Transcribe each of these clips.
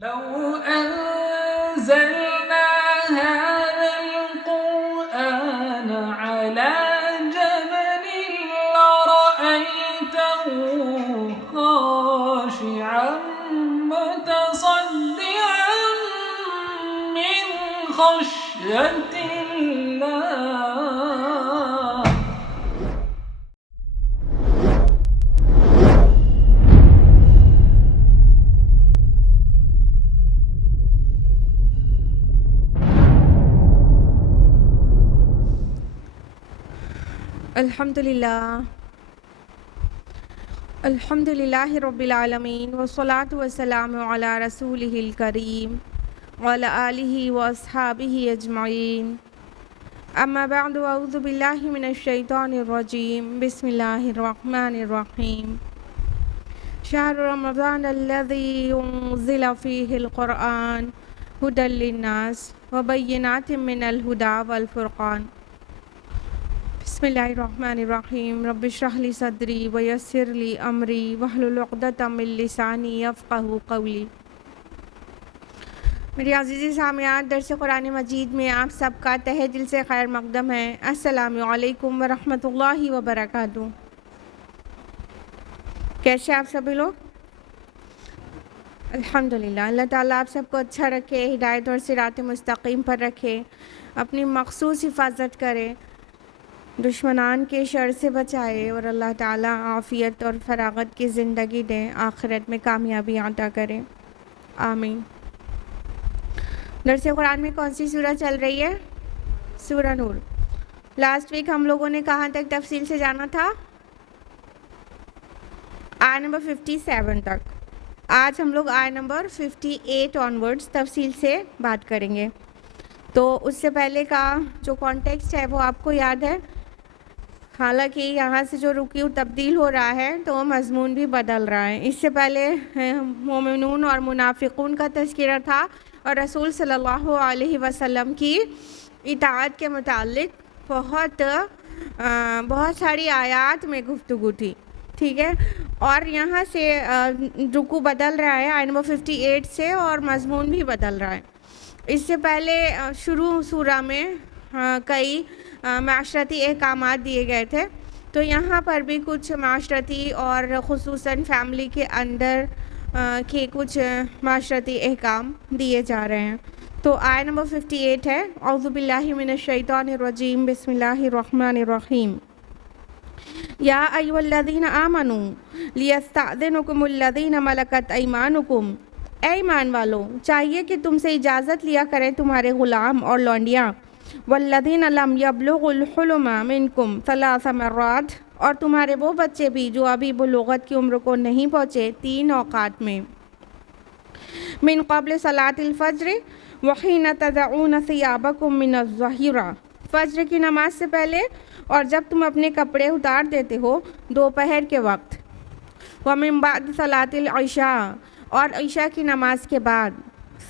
لو أنزلنا هذا القرآن على جبل لرأيته خاشعا متصدعا من خشية الله. الحمدللہ رب العالمین والصلاة والسلام علی رسولہ الکریم وعلی آلہ واصحابہ اجمعین. اما بعد اعوذ باللہ من الشیطان الرجیم. بسم اللہ الرحمن الرحیم. شہر رمضان الذی انزل فیہ القرآن ھدی للناس وبینات من الھدی والفرقان. بسم اللہ الرحمن الرحیم. رب اشرح لی صدری ویسر لی امری واحلل عقدۃ من لسانی یفقہوا قولی. میری عزیزی سامعات، درس قرآن مجید میں آپ سب کا تہہ دل سے خیر مقدم ہے. السلام علیکم ورحمۃ اللہ وبرکاتہ. کیسے آپ سبھی لوگ؟ الحمدللہ. اللہ تعالیٰ آپ سب کو اچھا رکھے، ہدایت اور صراط مستقیم پر رکھے، اپنی مخصوص حفاظت کرے، دشمنان کے شر سے بچائے اور اللہ تعالیٰ عافیت اور فراغت کی زندگی دے، آخرت میں کامیابی عطا کرے. آمین. درس قرآن میں کون سی سورہ چل رہی ہے؟ سورہ نور. لاسٹ ویک ہم لوگوں نے کہاں تک تفصیل سے جانا تھا؟ آیت نمبر 57 تک. آج ہم لوگ آیت نمبر 58 آنورڈز تفصیل سے بات کریں گے. تو اس سے پہلے کا جو کانٹیکسٹ ہے وہ آپ کو یاد ہے. حالانکہ یہاں سے جو رکوع تبدیل ہو رہا ہے تو مضمون بھی بدل رہا ہے. اس سے پہلے مومنون اور منافقون کا تذکرہ تھا اور رسول صلی اللہ علیہ وسلم کی اطاعت کے متعلق بہت ساری آیات میں گفتگو تھی. ٹھیک ہے. اور یہاں سے رکوع بدل رہا ہے آیت نمبر 58 سے، اور مضمون بھی بدل رہا ہے. اس سے پہلے شروع سورہ میں کئی معاشرتی احکامات دیے گئے تھے، تو یہاں پر بھی کچھ معاشرتی اور خصوصاً فیملی کے اندر کے کچھ معاشرتی احکام دیے جا رہے ہیں. تو آیت نمبر 58 ہے. اعوذ باللہ من الشیطان الرجیم. بسم اللہ الرحمن الرحیم. یا ایھا الذین آمنوا لیستأذنکم الذین ملکت ایمانکم. اے ایمان والو، چاہیے کہ تم سے اجازت لیا کریں تمہارے غلام اور لونڈیاں. والذین لم یبلغوا الحلم منکم 3 مرات. اور تمہارے وہ بچے بھی جو ابھی بلوغت کی عمر کو نہیں پہنچے 3 اوقات میں. من قبل صلاۃ الفجر وحین تضعون ثیابکم من الظہیرہ. فجر کی نماز سے پہلے اور جب تم اپنے کپڑے اتار دیتے ہو دوپہر کے وقت. ومن بعد صلاۃ العشاء. اور عشاء کی نماز کے بعد.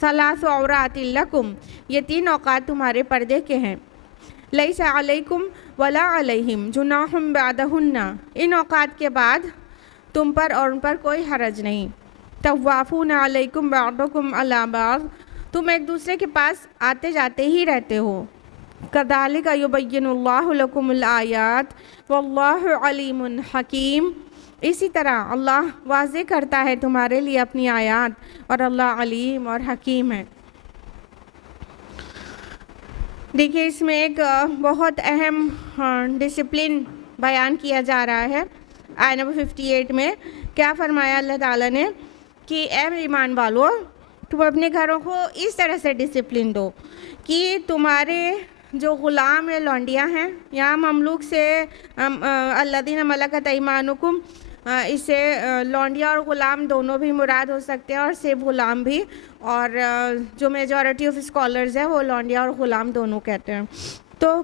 3 عورات لکم. یہ 3 اوقات تمہارے پردے کے ہیں. لیس علیکم ولا علیہم جناح بعدہن. ان اوقات کے بعد تم پر اور ان پر کوئی حرج نہیں. طوافون علیکم بعضکم علی بعض. تم ایک دوسرے کے پاس آتے جاتے ہی رہتے ہو. کذالک یبین اللہ لکم الآیات واللہ علیم حکیم. اسی طرح اللہ واضح کرتا ہے تمہارے لیے اپنی آیات، اور اللہ علیم اور حکیم ہے. دیکھیے، اس میں ایک بہت اہم ڈسپلن بیان کیا جا رہا ہے. آیت نمبر 58 میں کیا فرمایا اللہ تعالیٰ نے کہ اے ایمان والو، تم اپنے گھروں کو اس طرح سے ڈسپلن دو کہ تمہارے جو غلام یا لونڈیاں ہیں، یا مملوک سے الذین ملکت ایمانکم، اس سے لونڈیا اور غلام دونوں بھی مراد ہو سکتے ہیں، اور صرف غلام بھی. اور جو میجورٹی آف اسکالرز ہیں وہ لونڈیا اور غلام دونوں کہتے ہیں. تو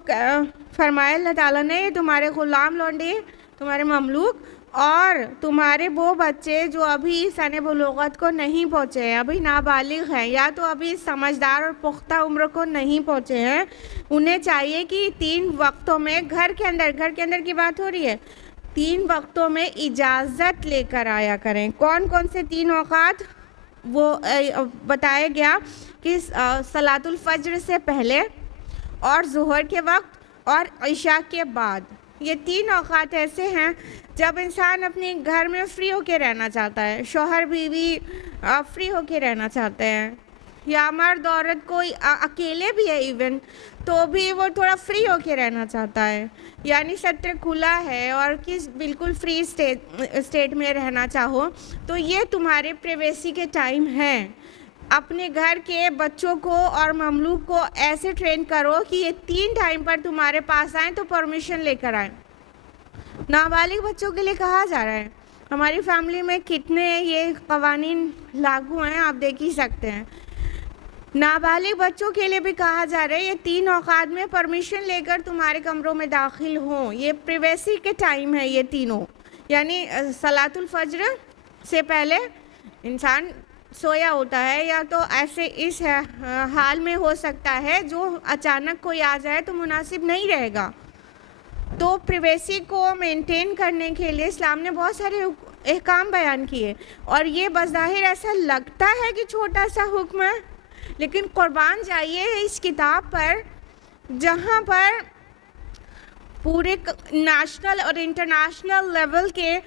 فرمایا اللہ تعالیٰ نے تمہارے غلام لونڈی، تمہارے مملوک، اور تمہارے وہ بچے جو ابھی سن بلوغت کو نہیں پہنچے ہیں، ابھی نابالغ ہیں، یا تو ابھی سمجھدار اور پختہ عمر کو نہیں پہنچے ہیں، انہیں چاہیے کہ 3 وقتوں میں گھر کے اندر کی بات ہو رہی ہے، 3 وقتوں میں اجازت لے کر آیا کریں. کون کون سے 3 اوقات؟ وہ بتایا گیا کہ صلاۃ الفجر سے پہلے اور ظہر کے وقت اور عشاء کے بعد، یہ 3 اوقات ایسے ہیں جب انسان اپنے گھر میں فری ہو کے رہنا چاہتا ہے، شوہر بیوی فری ہو کے رہنا چاہتے ہیں، یا مرد عورت کوئی اکیلے بھی ہے ایون تو بھی وہ تھوڑا فری ہو کے رہنا چاہتا ہے، یعنی ستر کھلا ہے اور کس بالکل فری اسٹیٹ میں رہنا چاہو تو یہ تمہارے پریویسی کے ٹائم ہیں۔ اپنے گھر کے بچوں کو اور مملوک کو ایسے ٹرین کرو کہ یہ 3 ٹائم پر تمہارے پاس آئیں تو پرمیشن لے کر آئیں۔ نابالغ بچوں کے لیے کہا جا رہا ہے، ہماری فیملی میں کتنے یہ قوانین لاگو ہیں آپ دیکھ ہی سکتے ہیں۔ نابالغ بچوں کے لیے بھی کہا جا رہا ہے یہ 3 اوقات میں پرمیشن لے کر تمہارے کمروں میں داخل ہوں، یہ پریویسی کے ٹائم ہے یہ تینوں، یعنی صلاۃ الفجر سے پہلے انسان سویا ہوتا ہے یا تو ایسے اس حال میں ہو سکتا ہے جو اچانک کوئی آ جائے تو مناسب نہیں رہے گا، تو پریویسی کو مینٹین کرنے کے لیے اسلام نے بہت سارے احکام بیان کیے، اور یہ بظاہر ایسا لگتا ہے کہ چھوٹا سا حکم ہے، لیکن قربان جائیے اس کتاب پر جہاں پر پورے نیشنل اور انٹرنیشنل لیول کے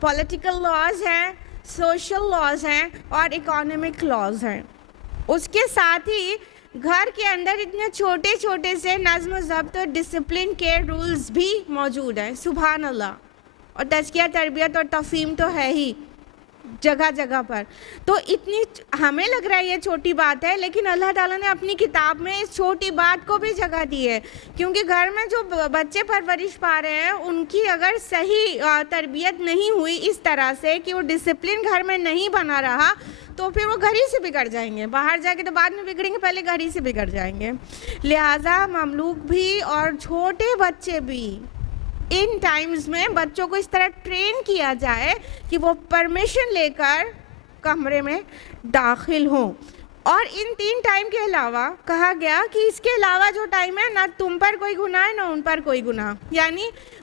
پولیٹیکل لاز ہیں، سوشل لاز ہیں اور اکانومک لاز ہیں، اس کے ساتھ ہی گھر کے اندر اتنے چھوٹے چھوٹے سے نظم و ضبط اور ڈسپلن کے رولز بھی موجود ہیں، سبحان اللہ، اور تزکیہ تربیت اور تفہیم تو ہے ہی جگہ جگہ پر، تو اتنی ہمیں لگ رہا ہے یہ چھوٹی بات ہے، لیکن اللہ تعالیٰ نے اپنی کتاب میں اس چھوٹی بات کو بھی جگہ دی ہے، کیونکہ گھر میں جو بچے پرورش پا رہے ہیں ان کی اگر صحیح تربیت نہیں ہوئی اس طرح سے کہ وہ ڈسپلن گھر میں نہیں بنا رہا تو پھر وہ گھر ہی سے بگڑ جائیں گے، باہر جا کے تو بعد میں بگڑیں گے، پہلے گھر ہی سے بگڑ جائیں گے، لہٰذا مملوک بھی اور چھوٹے بچے بھی ان ٹائمز میں بچوں کو اس طرح ٹرین کیا جائے کہ وہ پرمیشن لے کر کمرے میں داخل ہوں، اور ان 3 ٹائم کے علاوہ کہا گیا کہ اس کے علاوہ جو ٹائم ہے نہ تم پر کوئی گناہ ہے نہ ان پر کوئی گناہ، یعنی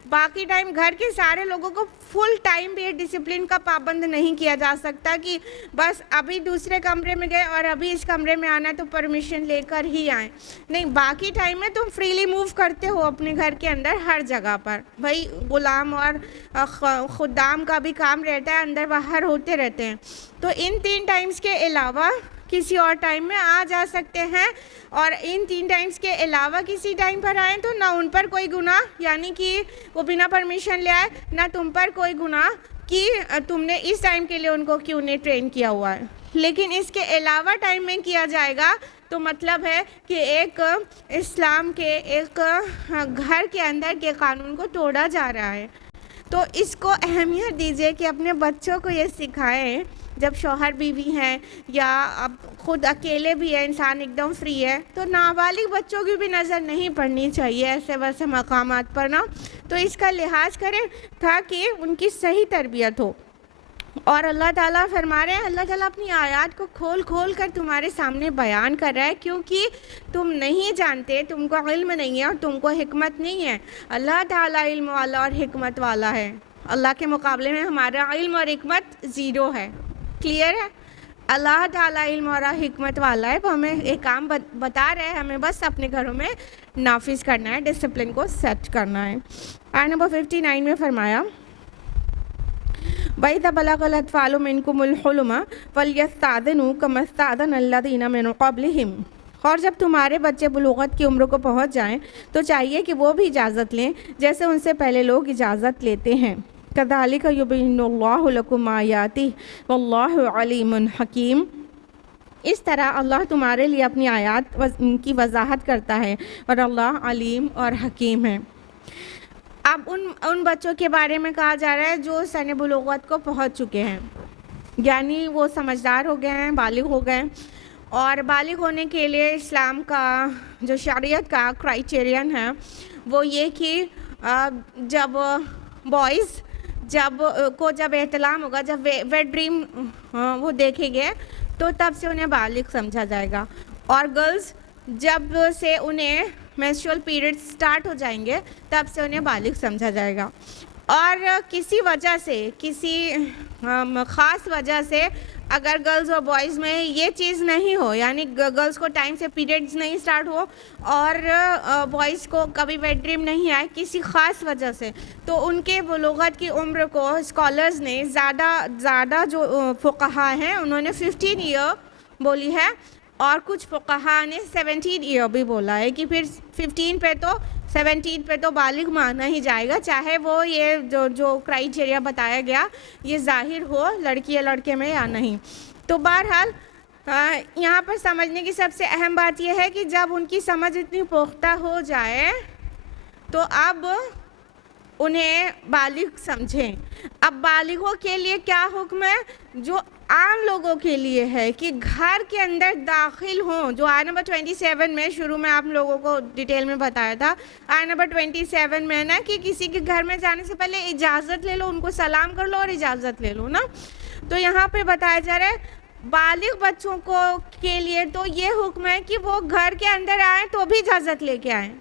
باقی ٹائم گھر کے سارے لوگوں کو فل ٹائم بھی ڈسپلن کا پابند نہیں کیا جا سکتا کہ بس ابھی دوسرے کمرے میں گئے اور ابھی اس کمرے میں آنا ہے تو پرمیشن لے کر ہی آئیں، نہیں، باقی ٹائم میں تم فریلی موو کرتے ہو اپنے گھر کے اندر ہر جگہ پر، بھائی غلام اور خدام کا بھی کام رہتا ہے، اندر باہر ہوتے رہتے ہیں، تو ان 3 ٹائمز کے علاوہ کسی اور ٹائم میں آ جا سکتے ہیں، اور ان 3 ٹائمز کے علاوہ کسی ٹائم پر آئیں تو نہ ان پر کوئی گناہ، یعنی کہ وہ بنا پرمیشن لے آئے، نہ تم پر کوئی گناہ کہ تم نے اس ٹائم کے لیے ان کو کیوں نہیں ٹرین کیا ہوا ہے، لیکن اس کے علاوہ ٹائم میں کیا جائے گا تو مطلب ہے کہ ایک اسلام کے ایک گھر کے اندر کے قانون کو توڑا جا رہا ہے، تو اس کو اہمیت دیجیے کہ اپنے بچوں کو یہ سکھائیں، جب شوہر بیوی ہیں یا اب خود اکیلے بھی ہے انسان ایک دم فری ہے تو نابالغ بچوں کی بھی نظر نہیں پڑنی چاہیے ایسے ویسے مقامات پر نا، تو اس کا لحاظ کریں تاکہ ان کی صحیح تربیت ہو، اور اللہ تعالیٰ فرما رہے ہیں، اللہ تعالیٰ اپنی آیات کو کھول کھول کر تمہارے سامنے بیان کر رہا ہے، کیونکہ تم نہیں جانتے، تم کو علم نہیں ہے اور تم کو حکمت نہیں ہے، اللہ تعالیٰ علم والا اور حکمت والا ہے، اللہ کے مقابلے میں ہمارا علم اور حکمت 0 ہے، کلیئر ہے، اللہ تعالیٰ علم اور حکمت والا ہے، تو ہمیں ایک کام بتا رہے ہیں، ہمیں بس اپنے گھروں میں نافذ کرنا ہے، ڈسپلن کو سیٹ کرنا ہے۔ آیت نمبر 59 میں فرمایا وَإِذَا بَلَغَ الْأَطْفَالُ مِنْكُمُ الْحُلُمَ فَلْيَسْتَأْذِنُوا كَمَا اسْتَأْذَنَ الَّذِينَ مِنْ قَبْلِهِمْ، اور جب تمہارے بچے بلوغت کی عمر کو پہنچ جائیں تو چاہیے کہ وہ بھی اجازت لیں جیسے ان سے پہلے لوگ اجازت لیتے ہیں، كَذَلِكَ يُبَيِّنُ اللَّهُ لَكُمْ آيَاتِهِ وَاللَّهُ عَلِيمٌ حَكِيمٌ، اس طرح اللہ تمہارے لیے اپنی آیات کی وضاحت کرتا ہے اور اللہ علیم اور حکیم ہے۔ اب ان بچوں کے بارے میں کہا جا رہا ہے جو سن بلوغت کو پہنچ چکے ہیں، یعنی وہ سمجھدار ہو گئے ہیں، بالغ ہو گئے، اور بالغ ہونے کے لیے اسلام کا جو شریعت کا کرائیٹیرین ہے وہ یہ کہ جب بوائز جب احتلام ہوگا، جب ویٹ ڈریم وہ دیکھیں گے تو تب سے انہیں بالغ سمجھا جائے گا، اور گرلز جب سے انہیں مینسٹرول پیریڈ سٹارٹ ہو جائیں گے تب سے انہیں بالغ سمجھا جائے گا، اور کسی وجہ سے، کسی خاص وجہ سے اگر گرلز اور بوائز میں یہ چیز نہیں ہو، یعنی گرلز کو ٹائم سے پیریڈز نہیں سٹارٹ ہو اور بوائز کو کبھی ویٹ ڈریم نہیں آئے کسی خاص وجہ سے، تو ان کے بلوغت کی عمر کو اسکالرز نے زیادہ جو فقہا ہیں انہوں نے 15 ایئر بولی ہے، اور کچھ فقہا نے 17 ایئر بھی بولا ہے کہ پھر 15 پہ تو 17 پہ تو بالغ مانا ہی جائے گا، چاہے وہ یہ جو کرائیٹیریا بتایا گیا یہ ظاہر ہو لڑکی یا لڑکے میں یا نہیں۔ تو بہرحال یہاں پر سمجھنے کی سب سے اہم بات یہ ہے کہ جب ان کی سمجھ اتنی پختہ ہو جائے تو اب انہیں بالغ سمجھیں۔ اب بالغوں کے لیے کیا حکم ہے؟ جو عام لوگوں کے لیے ہے کہ گھر کے اندر داخل ہوں، جو آیت نمبر 27 میں شروع میں آپ لوگوں کو ڈیٹیل میں بتایا تھا، آیت نمبر 27 میں نا کہ کسی کے گھر میں جانے سے پہلے اجازت لے لو، ان کو سلام کر لو اور اجازت لے لو نا۔ تو یہاں پہ بتایا جا رہا ہے بالغ بچوں کو کے لیے تو یہ حکم ہے کہ وہ گھر کے اندر آئیں تو بھی اجازت لے کے آئیں۔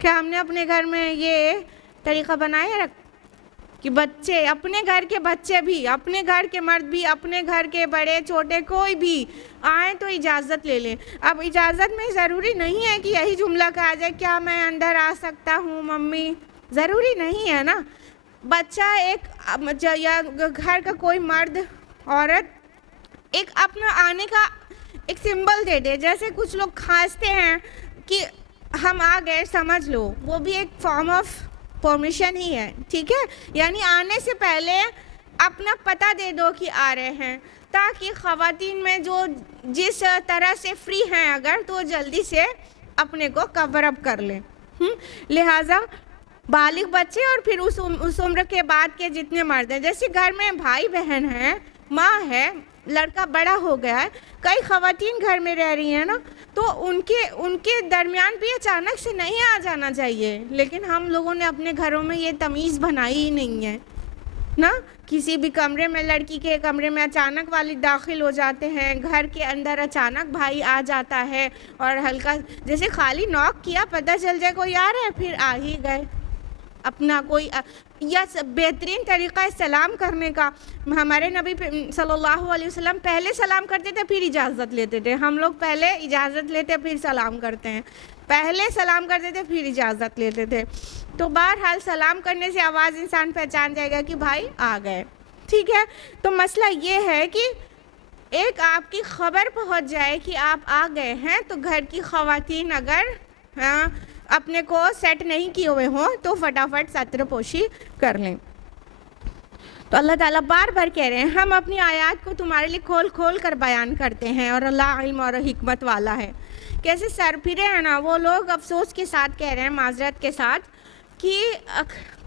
کیا ہم نے اپنے گھر میں یہ طریقہ بنایا ہے کہ بچے، اپنے گھر کے بچے بھی، اپنے گھر کے مرد بھی، اپنے گھر کے بڑے چھوٹے کوئی بھی آئیں تو اجازت لے لیں؟ اب اجازت میں ضروری نہیں ہے کہ یہی جملہ کہا جائے کیا میں اندر آ سکتا ہوں ممی، ضروری نہیں ہے نا۔ بچہ ایک یا گھر کا کوئی مرد عورت ایک اپنا آنے کا ایک سمبل دے دے، جیسے کچھ لوگ کھانستے ہیں کہ ہم آ گئے سمجھ لو، وہ بھی ایک فارم آف پرمیشن ہی ہے، ٹھیک ہے؟ یعنی آنے سے پہلے اپنا پتہ دے دو کہ آ رہے ہیں، تاکہ خواتین میں جو جس طرح سے فری ہیں اگر تو جلدی سے اپنے کو کور اپ کر لیں۔ لہٰذا بالغ بچے اور پھر اس عمر کے بعد کے جتنے مرد ہیں، جیسے گھر میں بھائی بہن ہیں، ماں ہے، لڑکا بڑا ہو گیا ہے، کئی خواتین گھر میں رہ رہی ہیں نا، تو ان کے درمیان بھی اچانک سے نہیں آ جانا چاہیے، لیکن ہم لوگوں نے اپنے گھروں میں یہ تمیز بنائی ہی نہیں ہے نا۔ کسی بھی کمرے میں، لڑکی کے کمرے میں اچانک والد داخل ہو جاتے ہیں، گھر کے اندر اچانک بھائی آ جاتا ہے اور ہلکا جیسے خالی نوک کیا پتہ چل جائے کوئی آ رہا ہے پھر آ ہی گئے۔ اپنا کوئی یا بہترین طریقہ ہے سلام کرنے کا، ہمارے نبی صلی اللہ علیہ وسلم پہلے سلام کرتے تھے پھر اجازت لیتے تھے، ہم لوگ پہلے اجازت لیتے پھر سلام کرتے ہیں، پہلے سلام کرتے تھے پھر اجازت لیتے تھے۔ تو بہرحال سلام کرنے سے آواز انسان پہچان جائے گا کہ بھائی آ گئے، ٹھیک ہے؟ تو مسئلہ یہ ہے کہ ایک آپ کی خبر پہنچ جائے کہ آپ آ گئے ہیں، تو گھر کی خواتین اگر اپنے کو سیٹ نہیں کیے ہوئے ہوں تو فٹافٹ ستر پوشی کر لیں۔ تو اللہ تعالیٰ بار بار کہہ رہے ہیں ہم اپنی آیات کو تمہارے لیے کھول کھول کر بیان کرتے ہیں اور اللہ علم اور حکمت والا ہے۔ کیسے سر پھرے ہیں نا وہ لوگ، افسوس کے ساتھ کہہ رہے ہیں، معذرت کے ساتھ، کہ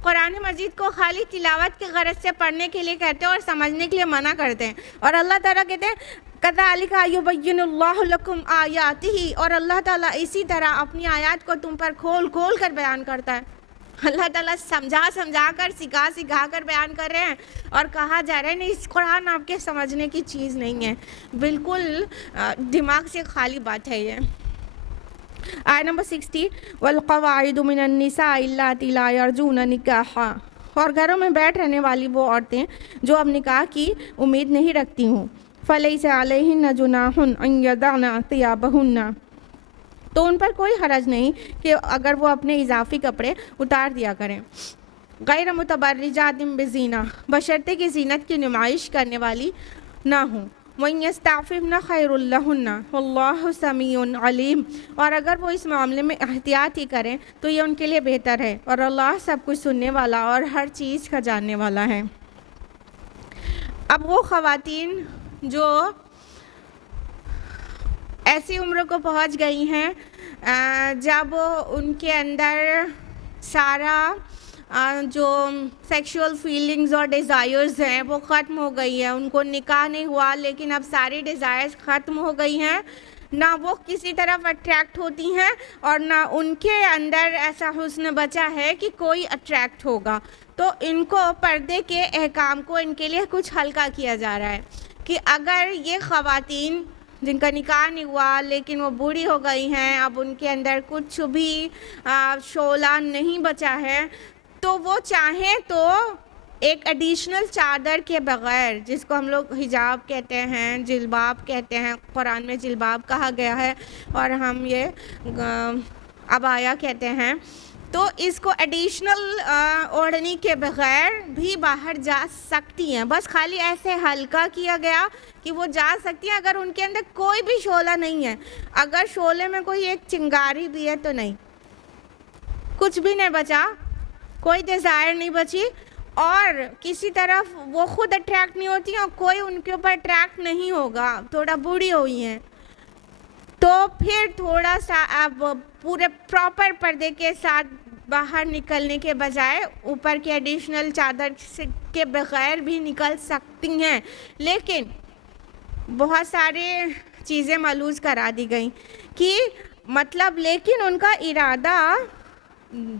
قرآن مجید کو خالی تلاوت کے غرض سے پڑھنے کے لیے کہتے ہیں اور سمجھنے کے لیے منع کرتے ہیں، اور اللہ تعالیٰ کہتے ہیں کَذَلِكَ يُبَيِّنُ اللَّهُ لَكُمْ آيَاتِهِ، اور اللہ تعالیٰ اسی طرح اپنی آیات کو تم پر کھول کھول کر بیان کرتا ہے۔ اللہ تعالیٰ سمجھا کر سکھا کر بیان کر رہے ہیں، اور کہا جا رہا ہے نہیں اس قرآن آپ کے سمجھنے کی چیز نہیں ہے، بالکل دماغ سے خالی بات ہے یہ۔ آیت نمبر 60 وَالْقَوَاعِدُ مِنَ النِّسَاءِ اللَّاتِي لَا يَرْجُونَ نِكَاحًا، اور گھروں میں بیٹھ رہنے والی وہ عورتیں جو اب نکاح کی امید نہیں رکھتی ہوں، فَلَيْسَ عَلَيْهِنَّ جُنَاحٌ أَن يَضَعْنَ ثِيَابَهُنَّ، تو ان پر کوئی حرج نہیں کہ اگر وہ اپنے اضافی کپڑے اتار دیا کریں، غیر متبرجات بزینہ، بشرطے کہ زینت کی نمائش کرنے والی نہ ہوں، وَإِن يَسْتَعْفِفْنَ خَيْرٌ لَهُنَّ وَاللَّهُ سَمِيعٌ عَلِيمٌ، اور اگر وہ اس معاملے میں احتیاط ہی کریں تو یہ ان کے لیے بہتر ہے، اور اللہ سب کچھ سننے والا اور ہر چیز کا جاننے والا ہے۔ اب وہ خواتین جو ایسی عمر کو پہنچ گئی ہیں جب ان کے اندر سارا جو سیکشول فیلنگز اور ڈیزائرز ہیں وہ ختم ہو گئی ہیں، ان کو نکاح نہیں ہوا لیکن اب ساری ڈیزائرز ختم ہو گئی ہیں، نہ وہ کسی طرف اٹریکٹ ہوتی ہیں اور نہ ان کے اندر ایسا حسن بچا ہے کہ کوئی اٹریکٹ ہوگا، تو ان کو پردے کے احکام کو ان کے لیے کچھ ہلکا کیا جا رہا ہے کہ اگر یہ خواتین جن کا نکاح نہیں ہوا لیکن وہ بوڑھی ہو گئی ہیں، اب ان کے اندر کچھ بھی شعلہ نہیں بچا ہے، تو وہ چاہیں تو ایک ایڈیشنل چادر کے بغیر، جس کو ہم لوگ حجاب کہتے ہیں، جلباب کہتے ہیں، قرآن میں جلباب کہا گیا ہے اور ہم یہ عبایا کہتے ہیں، تو اس کو ایڈیشنل اوڑھنی کے بغیر بھی باہر جا سکتی ہیں. بس خالی ایسے ہلکا کیا گیا کہ وہ جا سکتی ہیں اگر ان کے اندر کوئی بھی شعلہ نہیں ہے. اگر شعلے میں کوئی ایک چنگاری بھی ہے تو نہیں، کچھ بھی نہیں بچا، کوئی ڈیزائر نہیں بچی، اور کسی طرف وہ خود اٹریکٹ نہیں ہوتی اور کوئی ان کے اوپر اٹریکٹ نہیں ہوگا، تھوڑا بوڑھی ہوئی ہیں تو پھر تھوڑا سا آپ پورے پراپر پردے کے ساتھ باہر نکلنے کے بجائے اوپر کے ایڈیشنل چادر کے بغیر بھی نکل سکتی ہیں. لیکن بہت سارے چیزیں ملوث کرا دی گئیں کہ مطلب، لیکن ان کا ارادہ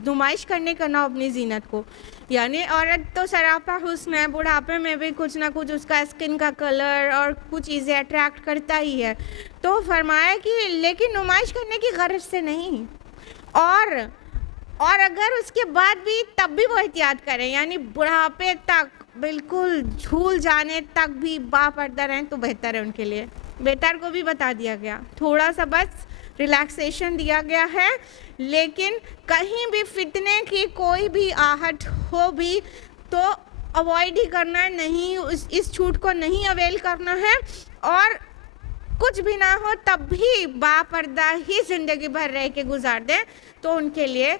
نمائش کرنے کا نہ اپنی زینت کو، یعنی عورت تو سراپا حسن ہے، بڑھاپے میں بھی کچھ نہ کچھ اس کا اسکن کا کلر اور کچھ چیزیں اٹریکٹ کرتا ہی ہے. تو فرمایا کہ لیکن نمائش کرنے کی غرض سے نہیں، اور اگر اس کے بعد بھی تب بھی وہ احتیاط کریں، یعنی بڑھاپے تک بالکل جھول جانے تک بھی با پردہ رہیں تو بہتر ہے ان کے لیے. بہتر کو بھی بتا دیا گیا، تھوڑا سا بس ریلیکسیشن دیا گیا ہے، لیکن کہیں بھی فتنے کی کوئی بھی آہٹ ہو بھی تو اوائڈ ہی کرنا ہے، نہیں اس چھوٹ کو نہیں اویل کرنا ہے. اور کچھ بھی نہ ہو تب بھی با پردہ ہی زندگی بھر رہ کے گزار دیں تو ان کے لیے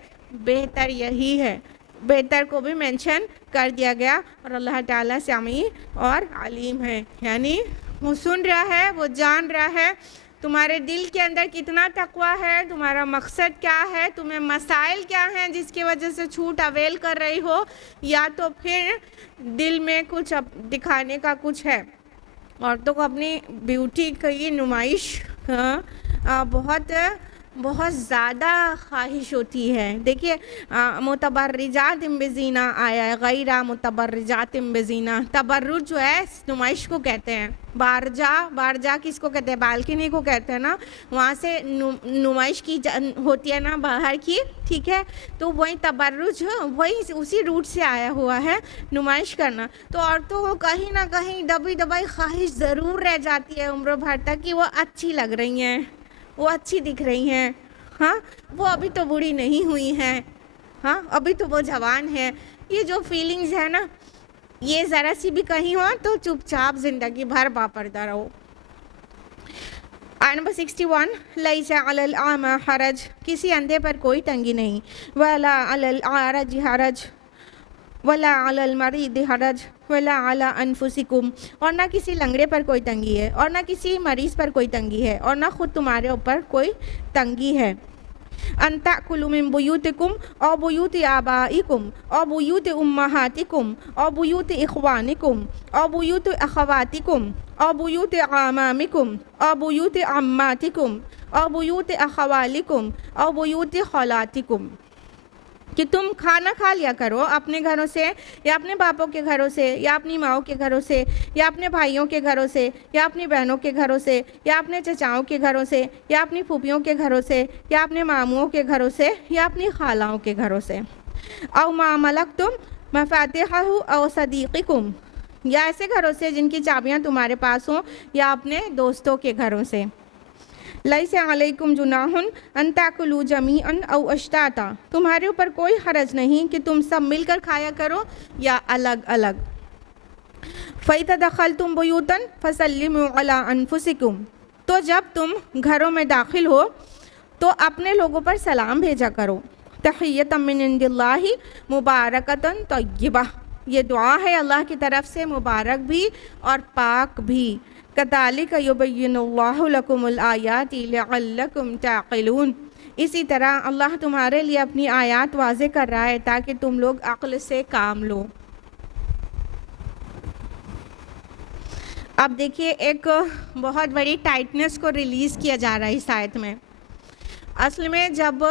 بہتر یہی ہے. بہتر کو بھی مینشن کر دیا گیا، اور اللہ تعالیٰ سمیع اور علیم ہے، یعنی وہ سن رہا ہے، وہ جان رہا ہے تمہارے دل کے اندر کتنا تقویٰ ہے، تمہارا مقصد کیا ہے، تمہیں مسائل کیا ہیں جس کی وجہ سے چھوٹ اویل کر رہی ہو، یا تو پھر دل میں کچھ دکھانے کا کچھ ہے. عورتوں کو اپنی بیوٹی کی نمائش بہت زیادہ خواہش ہوتی ہے. دیکھیے متبرجات بزینہ آیا ہے، غیر متبرجات بزینہ. تبرج جو ہے نمائش کو کہتے ہیں، بارجا کس کو کہتے ہیں؟ بالکنی کو کہتے ہیں نا، وہاں سے نمائش کی ہوتی ہے نا باہر کی، ٹھیک ہے. تو وہی تبرج وہی اسی روٹ سے آیا ہوا ہے، نمائش کرنا. تو عورتوں کو کہیں نہ کہیں دبائی خواہش ضرور رہ جاتی ہے عمر بھر تک کہ وہ اچھی لگ رہی ہیں، وہ اچھی دکھ رہی ہیں. ہاں وہ ابھی تو بوڑھی نہیں ہوئی ہیں، ہاں ابھی تو وہ جوان ہے. یہ جو فیلنگز ہے نا، یہ ذرا سی بھی کہیں ہو تو چپ چاپ زندگی بھر با پردہ رہو. آیت نمبر 61، لیس علی الاعمی حرج، کسی اندھے پر کوئی تنگی نہیں، ولا علی الاعرج حرج ولا علی المریض حرج ولا علی انفسکم، اور نہ کسی لنگڑے پر کوئی تنگی ہے، اور نہ کسی مریض پر کوئی تنگی ہے، اور نہ خود تمہارے اوپر کوئی تنگی ہے. ان تأکلوا من بیوتکم او بیوت آبائکم او بیوت امہاتکم او بیوت اخوانکم او بیوت اخواتکم او بیوت اعمامکم او بیوت عماتکم او بیوت اخوالکم او بیوت خالاتکم، کہ تم کھانا کھا لیا کرو اپنے گھروں سے، یا اپنے باپوں کے گھروں سے، یا اپنی ماؤں کے گھروں سے، یا اپنے بھائیوں کے گھروں سے، یا اپنی بہنوں کے گھروں سے، یا اپنے چچاؤں کے گھروں سے، یا اپنی پھوپھیوں کے گھروں سے، یا اپنے ماموں کے گھروں سے، یا اپنی خالاؤں کے گھروں سے. او ما ملکتم مفاتحہ او صدیقکم، یا ایسے گھروں سے جن کی چابیاں تمہارے پاس ہوں، یا اپنے دوستوں کے گھروں سے. لیس علیکم جناح ان تاکلوا جمیعا او اشتاتا، تمہارے اوپر کوئی حرج نہیں کہ تم سب مل کر کھایا کرو یا الگ الگ. فَإِذَا دَخَلْتُمْ بُيُوتًا فَسَلِّمُوا عَلَىٰ أَنفُسِكُمْ، تو جب تم گھروں میں داخل ہو تو اپنے لوگوں پر سلام بھیجا کرو. تحیۃ من عند اللہ مبارکۃ طیبہ، یہ دعا ہے اللہ کی طرف سے، مبارک بھی اور پاک بھی. کذالک یبین اللہ لکم الآیات لعلکم تعقلون، اسی طرح اللہ تمہارے لیے اپنی آیات واضح کر رہا ہے تاکہ تم لوگ عقل سے کام لو. اب دیکھیے ایک بہت بڑی ٹائٹنس کو ریلیز کیا جا رہا ہے اس آیت میں. اصل میں جب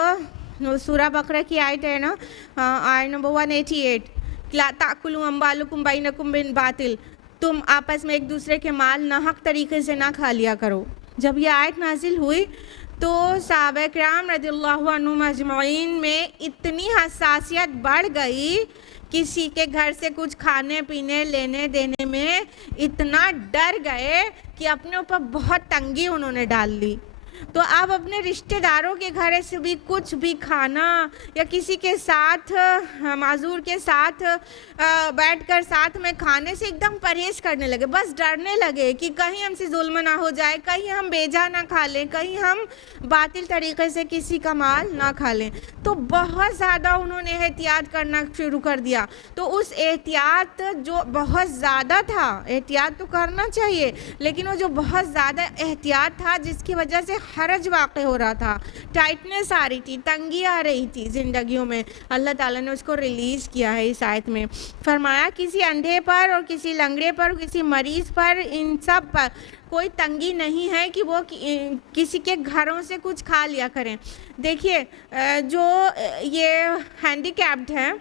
سورہ بقرہ کی آیت ہے نا، آیت نمبر 188، لا تأکلوا اموالکم بینکم بالباطل، تم آپس میں ایک دوسرے کے مال ناحق طریقے سے نہ کھا لیا کرو. جب یہ آیت نازل ہوئی تو صحابہ کرام رضی اللہ عنہم اجمعین میں اتنی حساسیت بڑھ گئی کسی کے گھر سے کچھ کھانے پینے لینے دینے میں اتنا ڈر گئے کہ اپنے اوپر بہت تنگی انہوں نے ڈال لی. تو آپ اپنے رشتہ داروں کے گھر سے بھی کچھ بھی کھانا یا کسی کے ساتھ معذور کے ساتھ بیٹھ کر ساتھ میں کھانے سے ایک دم پرہیز کرنے لگے. بس ڈرنے لگے کہ کہیں ہم سے ظلم نہ ہو جائے, کہیں ہم بیجا نہ کھا لیں, کہیں ہم باطل طریقے سے کسی کا مال نہ کھا لیں. تو بہت زیادہ انہوں نے احتیاط کرنا شروع کر دیا. تو اس احتیاط جو بہت زیادہ تھا, احتیاط تو کرنا چاہیے, لیکن وہ جو بہت زیادہ احتیاط تھا جس کی وجہ سے حرج واقع ہو رہا تھا, ٹائٹنس آ رہی تھی, تنگی آ رہی تھی زندگیوں میں, اللہ تعالیٰ نے اس کو ریلیز کیا ہے اس آیت میں. فرمایا کسی اندھے پر اور کسی لنگڑے پر اور کسی مریض پر, ان سب پر کوئی تنگی نہیں ہے کہ وہ کسی کے گھروں سے کچھ کھا لیا کریں. دیکھیے جو یہ ہینڈی کیپڈ ہیں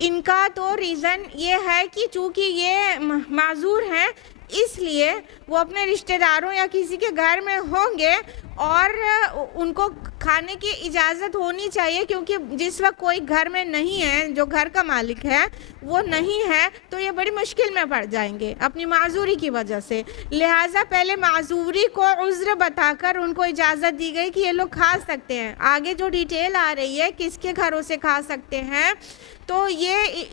ان کا تو ریزن یہ ہے کہ چونکہ یہ معذور ہیں اس لیے وہ اپنے رشتہ داروں یا کسی کے گھر میں ہوں گے اور ان کو کھانے کی اجازت ہونی چاہیے, کیونکہ جس وقت کوئی گھر میں نہیں ہے, جو گھر کا مالک ہے وہ نہیں ہے, تو یہ بڑی مشکل میں پڑ جائیں گے اپنی معذوری کی وجہ سے. لہٰذا پہلے معذوری کو عذر بتا کر ان کو اجازت دی گئی کہ یہ لوگ کھا سکتے ہیں. آگے جو ڈیٹیل آ رہی ہے کس کے گھروں سے کھا سکتے ہیں, تو یہ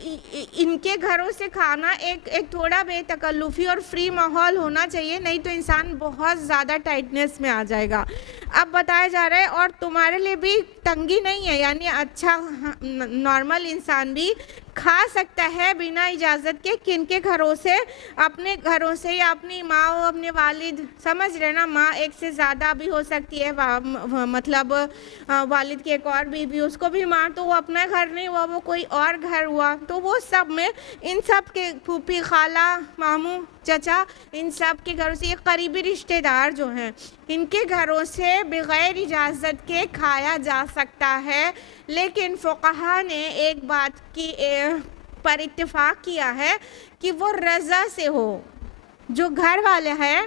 ان کے گھروں سے کھانا ایک تھوڑا بے تکلفی اور فری ماحول ہونا چاہیے, نہیں تو انسان بہت زیادہ ٹائٹنس میں آ جائے گا. اب بتایا جا رہا ہے اور تمہارے لیے بھی تنگی نہیں ہے, یعنی اچھا نارمل انسان بھی کھا سکتا ہے بنا اجازت کے. کن کے گھروں سے, اپنے گھروں سے یا اپنی ماں ہو, اپنے والد, سمجھ رہے نا, ماں ایک سے زیادہ بھی ہو سکتی ہے, مطلب والد کی ایک اور بیوی, اس کو بھی ماں, تو وہ اپنا گھر نہیں ہوا, وہ کوئی اور گھر ہوا, تو وہ سب میں ان سب کے پھوپھی, خالہ, ماموں, چچا, ان سب کے گھروں سے, یہ قریبی رشتہ دار جو ہیں ان کے گھروں سے بغیر اجازت کے کھایا جا سکتا ہے. لیکن فقہا نے ایک بات کی پر اتفاق کیا ہے کہ وہ رضا سے ہو, جو گھر والے ہیں,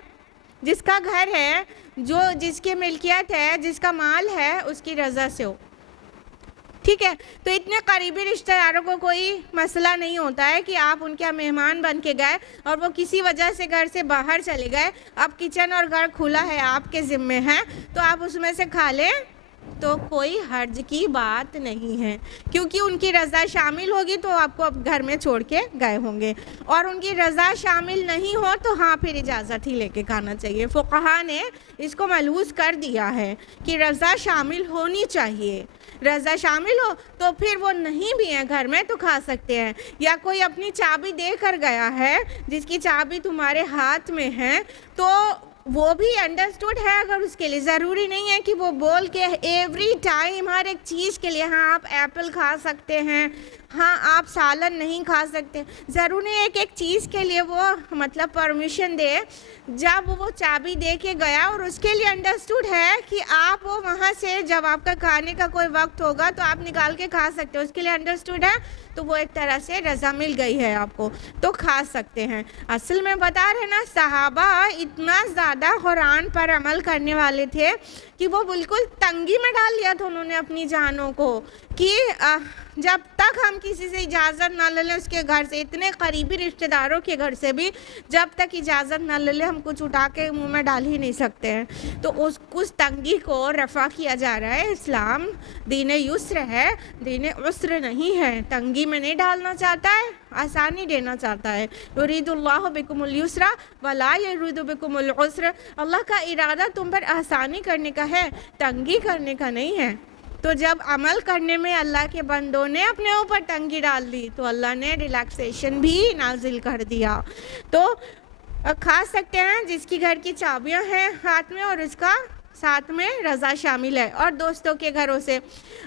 جس کا گھر ہے, جو جس کی ملکیت ہے, جس کا مال ہے, اس کی رضا سے ہو. ٹھیک ہے, تو اتنے قریبی رشتہ داروں کو کوئی مسئلہ نہیں ہوتا ہے کہ آپ ان کے مہمان بن کے گئے اور وہ کسی وجہ سے گھر سے باہر چلے گئے, اب کچن اور گھر کھلا ہے, آپ کے ذمے ہے, تو آپ اس میں سے کھا لیں, تو کوئی حرج کی بات نہیں ہے, کیونکہ ان کی رضا شامل ہوگی تو آپ کو اب گھر میں چھوڑ کے گئے ہوں گے, اور ان کی رضا شامل نہیں ہو تو ہاں پھر اجازت ہی لے کے کھانا چاہیے. فقہا نے اس کو ملحوظ کر دیا ہے کہ رضا شامل ہونی چاہیے, رضا شامل ہو تو پھر وہ نہیں بھی ہیں گھر میں تو کھا سکتے ہیں. یا کوئی اپنی چابی دے کر گیا ہے, جس کی چابی تمہارے ہاتھ میں ہے, تو وہ بھی انڈرسٹوڈ ہے, اگر اس کے لیے ضروری نہیں ہے کہ وہ بول کے ایوری ٹائم ہر ایک چیز کے لیے, ہاں آپ ایپل کھا سکتے ہیں, ہاں آپ سالن نہیں کھا سکتے, ضروری ہے ایک چیز کے لیے وہ مطلب پرمیشن دے. جب وہ چابی دے کے گیا اور اس کے لیے انڈرسٹوڈ ہے کہ آپ وہ وہاں سے جب آپ کا کھانے کا کوئی وقت ہوگا تو آپ نکال کے کھا سکتے ہو, اس کے لیے انڈرسٹوڈ ہے, تو وہ ایک طرح سے رضا مل گئی ہے آپ کو, تو کھا سکتے ہیں. اصل میں بتا رہے نا, صحابہ اتنا زیادہ قرآن پر عمل کرنے والے تھے کہ وہ بالکل تنگی میں ڈال لیا تھا انہوں نے اپنی جانوں کو, کہ جب تک ہم کسی سے اجازت نہ لے لیں, اس کے گھر سے, اتنے قریبی رشتہ داروں کے گھر سے بھی جب تک اجازت نہ لے لیں ہم کچھ اٹھا کے منہ میں ڈال ہی نہیں سکتے ہیں. تو اس تنگی کو رفع کیا جا رہا ہے. اسلام دین یسر ہے, دین عسر نہیں ہے, تنگی میں نہیں ڈالنا چاہتا ہے, آسانی دینا چاہتا ہے. یرید اللہ بکم اليسر ولا یرید بکم العسر, اللہ کا ارادہ تم پر آسانی کرنے کا ہے, تنگی کرنے کا نہیں ہے. تو جب عمل کرنے میں اللہ کے بندوں نے اپنے اوپر تنگی ڈال دی تو اللہ نے ریلیکسیشن بھی نازل کر دیا. تو کھا سکتے ہیں جس کی گھر کی چابیاں ہیں ہاتھ میں اور اس کا ساتھ میں رضا شامل ہے. اور دوستوں کے گھروں سے,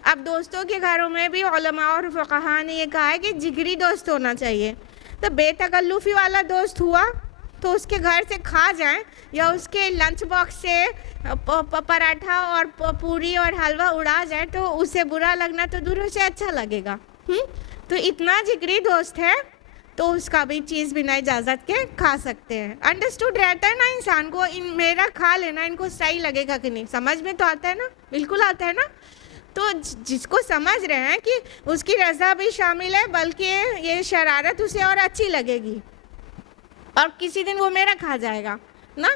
اب دوستوں کے گھروں میں بھی علماء اور فقہا نے یہ کہا ہے کہ جگری دوست ہونا چاہیے. تو بے تکلفی والا دوست ہوا تو اس کے گھر سے کھا جائیں, یا اس کے لنچ باکس سے پراٹھا اور پوری اور حلوہ اڑا جائے تو اسے برا لگنا تو دور سے اچھا لگے گا. تو اتنا جگری دوست ہے تو اس کا بھی چیز بنا اجازت کے کھا سکتے ہیں. انڈرسٹوڈ رہتا ہے نا انسان کو, میرا کھا لینا ان کو صحیح لگے گا کہ نہیں, سمجھ میں تو آتا ہے نا, بالکل آتا ہے نا. تو جس کو سمجھ رہے ہیں کہ اس کی رضا بھی شامل ہے بلکہ یہ شرارت اسے اور اچھی لگے گی اور کسی دن وہ میرا کھا جائے گا نا،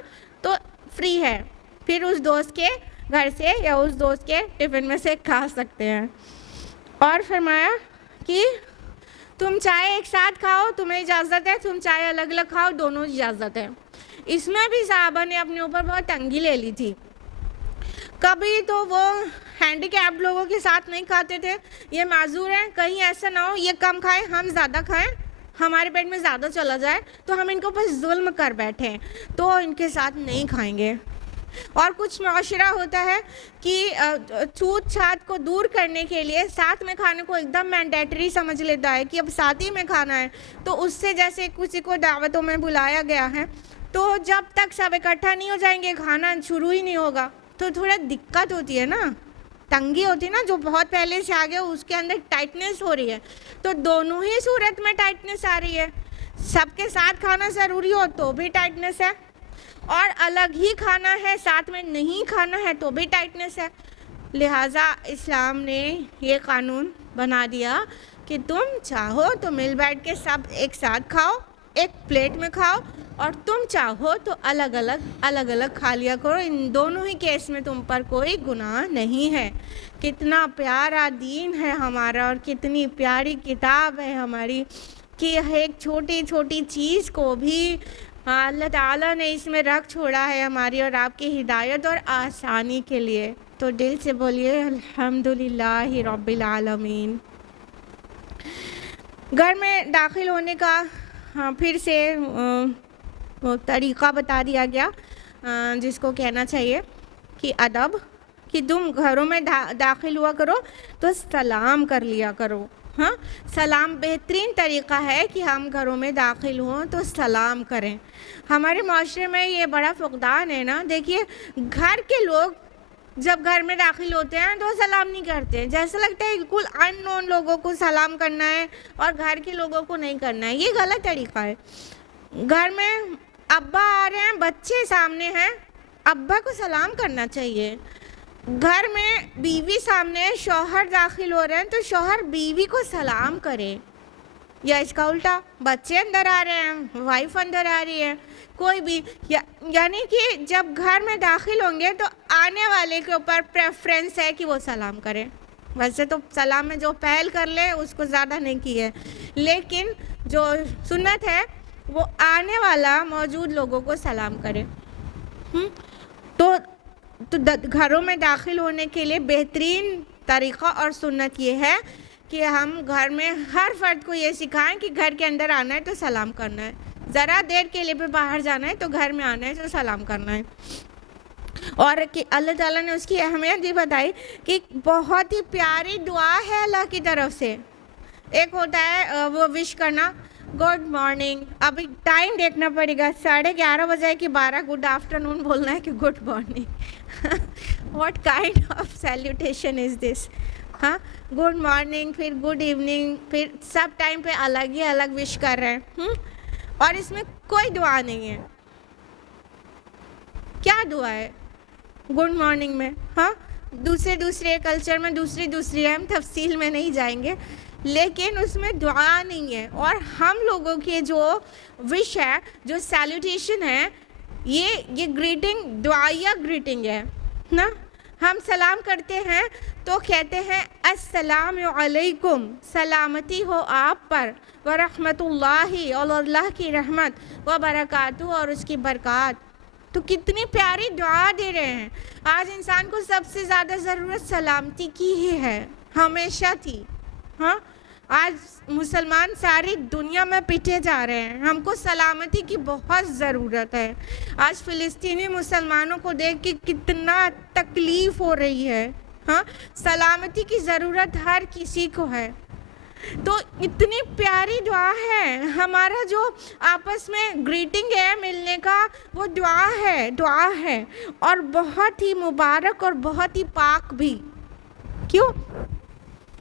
تو فری ہے، پھر اس دوست کے گھر سے یا اس دوست کے ٹفن میں سے کھا سکتے ہیں۔ اور فرمایا کہ تم چائے ایک ساتھ کھاؤ، تمہیں اجازت ہے، تم چائے الگ الگ کھاؤ، دونوں اجازت ہے۔ اس میں بھی صحابہ نے اپنے اوپر بہت تنگی لے لی تھی۔ کبھی تو وہ ہینڈی کیپ لوگوں کے ساتھ نہیں کھاتے تھے، یہ معذور ہیں، کہیں ایسا نہ ہو یہ کم کھائیں ہم زیادہ کھائیں، ہمارے پیٹ میں زیادہ چلا جائے تو ہم ان کو بس ظلم کر بیٹھیں، تو ان کے ساتھ نہیں کھائیں گے۔ اور کچھ معاشرہ ہوتا ہے کہ چھوت چھات کو دور کرنے کے لیے ساتھ میں کھانے کو ایک دم مینڈیٹری سمجھ لیتا ہے کہ اب ساتھ ہی میں کھانا ہے، تو اس سے جیسے کسی کو دعوتوں میں بلایا گیا ہے تو جب تک سب اکٹھا نہیں ہو جائیں گے کھانا شروع ہی نہیں ہوگا، تو تھوڑا دقت ہوتی ہے نا، تنگی ہوتی ہے نا، جو بہت پہلے سے آگے اس کے اندر ٹائٹنس ہو رہی ہے، تو دونوں ہی صورت میں ٹائٹنس آ رہی ہے، سب کے ساتھ کھانا ضروری ہو تو بھی ٹائٹنس ہے، اور الگ ہی کھانا ہے ساتھ میں نہیں کھانا ہے تو بھی ٹائٹنس ہے۔ لہٰذا اسلام نے یہ قانون بنا دیا کہ تم چاہو تو مل بیٹھ کے سب ایک ساتھ کھاؤ، ایک پلیٹ میں کھاؤ، اور تم چاہو تو الگ الگ کھا لیا کرو، ان دونوں ہی کیس میں تم پر کوئی گناہ نہیں ہے۔ کتنا پیارا دین ہے ہمارا اور کتنی پیاری کتاب ہے ہماری کہ ایک چھوٹی چھوٹی چیز کو بھی اللہ تعالیٰ نے اس میں رکھ چھوڑا ہے ہماری اور آپ کی ہدایت اور آسانی کے لیے۔ تو دل سے بولیے الحمدللہ رب العالمین۔ گھر میں داخل ہونے کا پھر سے طریقہ بتا دیا گیا جس کو کہنا چاہیے کہ ادب، کہ تم گھروں میں داخل ہوا کرو تو سلام کر لیا کرو۔ ہاں، سلام بہترین طریقہ ہے کہ ہم گھروں میں داخل ہوں تو سلام کریں۔ ہمارے معاشرے میں یہ بڑا فقدان ہے نا، دیکھیے گھر کے لوگ جب گھر میں داخل ہوتے ہیں تو سلام نہیں کرتے، جیسا لگتا ہے بالکل ان نون لوگوں کو سلام کرنا ہے اور گھر کے لوگوں کو نہیں کرنا ہے، یہ غلط طریقہ ہے۔ گھر میں ابا آ رہے ہیں، بچے سامنے ہیں، ابا کو سلام کرنا چاہیے۔ گھر میں بیوی سامنے، شوہر داخل ہو رہے ہیں تو شوہر بیوی کو سلام کرے، یا اس کا الٹا، بچے اندر آ رہے ہیں، وائف اندر آ رہی ہے، کوئی بھی، یعنی کہ جب گھر میں داخل ہوں گے تو آنے والے کے اوپر پریفرنس ہے کہ وہ سلام کرے۔ ویسے تو سلام میں جو پہل کر لے اس کو زیادہ نہیں کی ہے، لیکن جو سنت ہے وہ آنے والا موجود لوگوں کو سلام کرے۔ تو گھروں میں داخل ہونے کے لیے بہترین طریقہ اور سنت یہ ہے کہ ہم گھر میں ہر فرد کو یہ سکھائیں کہ گھر کے اندر آنا ہے تو سلام کرنا ہے، ذرا دیر کے لیے بھی باہر جانا ہے تو گھر میں آنا ہے تو سلام کرنا ہے۔ اور کہ اللہ تعالیٰ نے اس کی اہمیت بھی بتائی کہ بہت ہی پیاری دعا ہے اللہ کی طرف سے۔ ایک ہوتا ہے وہ وش کرنا، گڈ مارننگ، ابھی ٹائم دیکھنا پڑے گا، 11:30 بجے کہ 12 گڈ آفٹرنون بولنا ہے کہ good morning, what kind of salutation is this? ہاں، گڈ مارننگ، پھر گڈ ایوننگ، پھر سب ٹائم پہ الگ ہی الگ وش کر رہے ہیں، اور اس میں کوئی دعا نہیں ہے۔ کیا دعا ہے گڈ مارننگ میں؟ ہاں، دوسرے کلچر میں دوسری ہے، ہم تفصیل میں نہیں جائیں گے، لیکن اس میں دعا نہیں ہے۔ اور ہم لوگوں کے جو وش ہے، جو سیلیوٹیشن ہے، یہ گریٹنگ دعائیہ گریٹنگ ہے نا۔ ہم سلام کرتے ہیں تو کہتے ہیں السلام علیکم، سلامتی ہو آپ پر، ورحمۃ اللہ، اور اللہ کی رحمت، وبرکاتہ، اور اس کی برکات۔ تو کتنی پیاری دعا دے رہے ہیں۔ آج انسان کو سب سے زیادہ ضرورت سلامتی کی ہی ہے، ہمیشہ تھی۔ ہاں، آج مسلمان ساری دنیا میں پٹے جا رہے ہیں، ہم کو سلامتی کی بہت ضرورت ہے۔ آج فلسطینی مسلمانوں کو دیکھ کے کتنا تکلیف ہو رہی ہے۔ ہاں، سلامتی کی ضرورت ہر کسی کو ہے۔ تو اتنی پیاری دعا ہے، ہمارا جو آپس میں گریٹنگ ہے ملنے کا، وہ دعا ہے، اور بہت ہی مبارک اور بہت ہی پاک بھی۔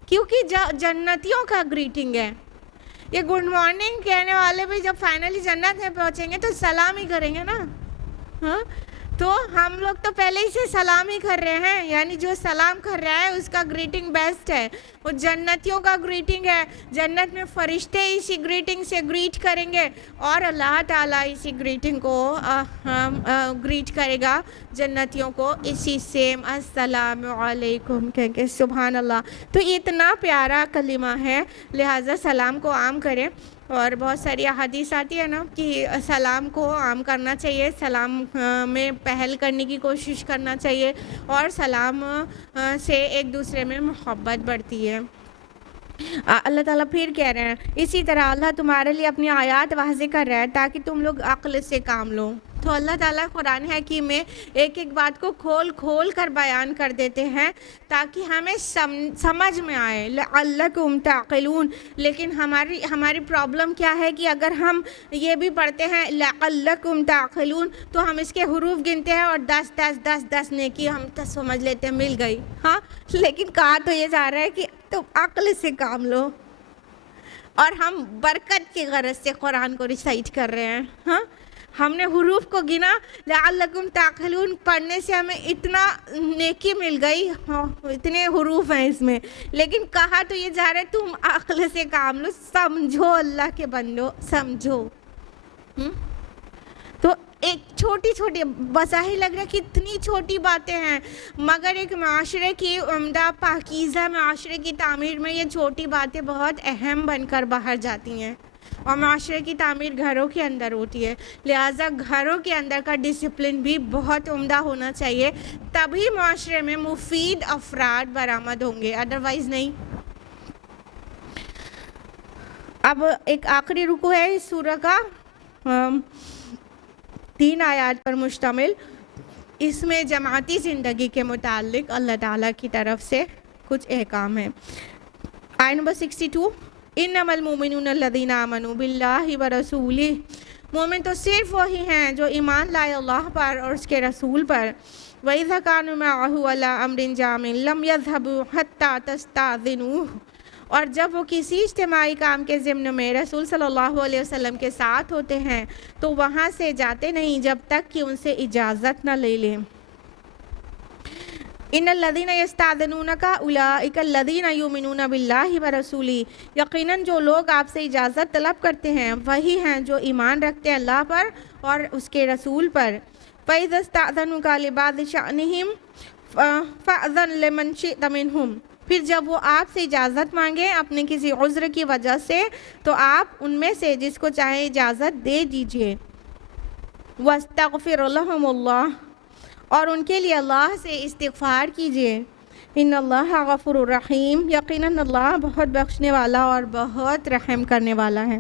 کیونکہ جنتیوں کا گریٹنگ ہے۔ یہ گڈ مارننگ کہنے والے بھی جب فائنلی جنت میں پہنچیں گے تو سلام ہی کریں گے نا۔ ہاں، تو ہم لوگ تو پہلے ہی سے سلام ہی کر رہے ہیں، یعنی جو سلام کر رہا ہے اس کا گریٹنگ بیسٹ ہے، وہ جنتیوں کا گریٹنگ ہے، جنت میں فرشتے اسی گریٹنگ سے گریٹ کریں گے اور اللہ تعالیٰ اسی گریٹنگ کو گریٹ کرے گا جنتیوں کو اسی سیم السلام علیکم کہہ کے، سبحان اللہ۔ تو یہ اتنا پیارا کلمہ ہے، لہٰذا سلام کو عام کریں، اور بہت ساری احادیث آتی ہے نا کہ سلام کو عام کرنا چاہیے، سلام میں پہل کرنے کی کوشش کرنا چاہیے، اور سلام سے ایک دوسرے میں محبت بڑھتی ہے۔ اللہ تعالیٰ پھر کہہ رہے ہیں اسی طرح اللہ تمہارے لیے اپنی آیات واضح کر رہا ہے تاکہ تم لوگ عقل سے کام لو۔ تو اللہ تعالیٰ قرآن حکیم میں ایک ایک بات کو کھول کھول کر بیان کر دیتے ہیں تاکہ ہمیں سمجھ میں آئے، لعلکم تعقلون۔ لیکن ہماری پرابلم کیا ہے کہ اگر ہم یہ بھی پڑھتے ہیں لعلکم تعقلون تو ہم اس کے حروف گنتے ہیں اور 10 نیکی ہم تو سمجھ لیتے ہیں مل گئی، ہاں، لیکن کہا تو یہ جا رہا ہے کہ تم عقل سے کام لو، اور ہم برکت کی غرض سے قرآن کو ریسائٹ کر رہے ہیں۔ ہاں، ہم نے حروف کو گنا، لعلکم تعقلون پڑھنے سے ہمیں اتنا نیکی مل گئی، اتنے حروف ہیں اس میں، لیکن کہا تو یہ جا رہا ہے تم عقل سے کام لو، سمجھو، اللہ کے بندو سمجھو۔ تو ایک چھوٹی بظاہر لگ رہا ہے کہ اتنی چھوٹی باتیں ہیں، مگر ایک معاشرے کی عمدہ پاکیزہ معاشرے کی تعمیر میں یہ چھوٹی باتیں بہت اہم بن کر باہر جاتی ہیں، اور معاشرے کی تعمیر گھروں کے اندر ہوتی ہے، لہٰذا گھروں کے اندر کا ڈسپلن بھی بہت عمدہ ہونا چاہیے، تبھی معاشرے میں مفید افراد برآمد ہوں گے، ادروائز نہیں۔ اب ایک آخری رکوع ہے اس سورہ کا، 3 آیات پر مشتمل، اس میں جماعتی زندگی کے متعلق اللہ تعالیٰ کی طرف سے کچھ احکام ہیں۔ آیت نمبر 62، انما المؤمنون الذین آمنوا باللہ ورسولہ، مومن تو صرف وہی ہیں جو ایمان لائے اللہ پر اور اس کے رسول پر، وَإِذَا كَانُوا مَعَهُ عَلَىٰ أَمْرٍ جَامٍ لَمْ يَذْهَبُوا حَتَّىٰ تَسْتَأْذِنُوهُ، اور جب وہ کسی اجتماعی کام کے ضمن میں رسول صلی اللہ علیہ وسلم کے ساتھ ہوتے ہیں تو وہاں سے جاتے نہیں جب تک کہ ان سے اجازت نہ لے لیں۔ ان الذین یستأذنونک اولئک الذین یؤمنون باللہ ورسولہ، یقیناً جو لوگ آپ سے اجازت طلب کرتے ہیں وہی ہیں جو ایمان رکھتے ہیں اللہ پر اور اس کے رسول پر۔ فَإِذَا اسْتَأْذَنُوكَ لِبَعْضِ شَأْنِهِمْ فَأْذَن لِمَنْ شِئْتَ مِنْهُمْ، پھر جب وہ آپ سے اجازت مانگے اپنے کسی عذر کی وجہ سے تو آپ ان میں سے جس کو چاہے اجازت دے دیجئے۔ وَاسْتَغْفِرْ لَهُمُ اللَّهُ، اور ان کے لیے اللہ سے استغفار کیجئے۔ ان اللہ غفور الرحیم، یقیناً اللہ بہت بخشنے والا اور بہت رحم کرنے والا ہے۔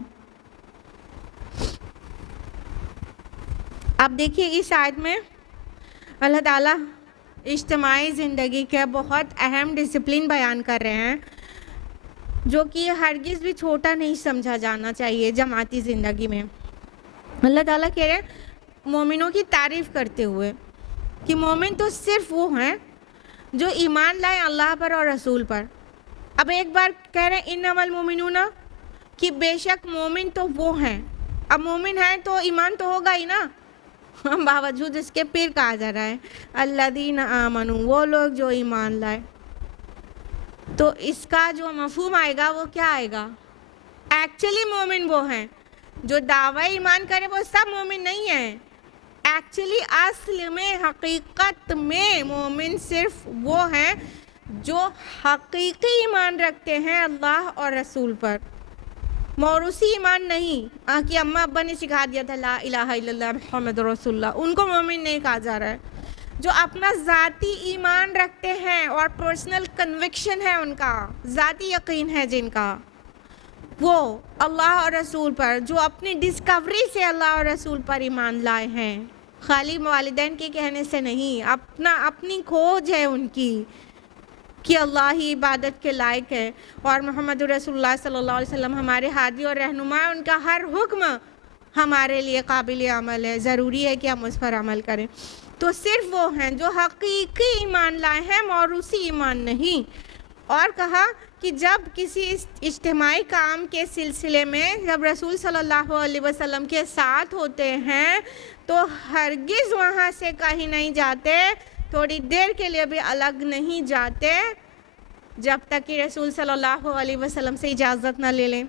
اب دیکھیے اس آیت میں اللہ تعالیٰ اجتماعی زندگی کے بہت اہم ڈسپلن بیان کر رہے ہیں جو کہ ہرگز بھی چھوٹا نہیں سمجھا جانا چاہیے جماعتی زندگی میں۔ اللہ تعالیٰ کہہ رہے ہیں مومنوں کی تعریف کرتے ہوئے کہ مومن تو صرف وہ ہیں جو ایمان لائے اللہ پر اور رسول پر۔ اب ایک بار کہہ رہے ہیں انما المؤمنون، کہ بے شک مومن تو وہ ہیں، اب مومن ہیں تو ایمان تو ہوگا ہی نا، باوجود اس کے پھر کہا جا رہا ہے الذین آمنوا، وہ لوگ جو ایمان لائے۔ تو اس کا جو مفہوم آئے گا وہ کیا آئے گا؟ ایکچولی مومن وہ ہیں جو دعوی ایمان کرے، وہ سب مومن نہیں ہیں۔ ایکچولی اصل میں حقیقت میں مومن صرف وہ ہیں جو حقیقی ایمان رکھتے ہیں اللہ اور رسول پر، موروثی ایمان نہیں کہ اماں ابا نے سکھا دیا تھا لا الہ الا اللہ محمد رسول اللہ، ان کو مومن نہیں کہا جا رہا ہے۔ جو اپنا ذاتی ایمان رکھتے ہیں اور پرسنل کنوکشن ہے، ان کا ذاتی یقین ہے جن کا، وہ اللہ اور رسول پر، جو اپنی ڈسکوری سے اللہ اور رسول پر ایمان لائے ہیں، خالی والدین کے کہنے سے نہیں، اپنی کھوج ہے ان کی کہ اللہ ہی عبادت کے لائق ہے اور محمد رسول اللہ صلی اللہ علیہ وسلم ہمارے ہادی اور رہنما ہیں، ان کا ہر حکم ہمارے لیے قابل عمل ہے، ضروری ہے کہ ہم اس پر عمل کریں۔ تو صرف وہ ہیں جو حقیقی ایمان لائے ہیں، موروثی ایمان نہیں۔ اور کہا کہ جب کسی اجتماعی کام کے سلسلے میں جب رسول صلی اللہ علیہ وسلم کے ساتھ ہوتے ہیں تو ہرگز وہاں سے کہیں نہیں جاتے، تھوڑی دیر کے لیے بھی الگ نہیں جاتے جب تک کہ رسول صلی اللہ علیہ وسلم سے اجازت نہ لے لیں۔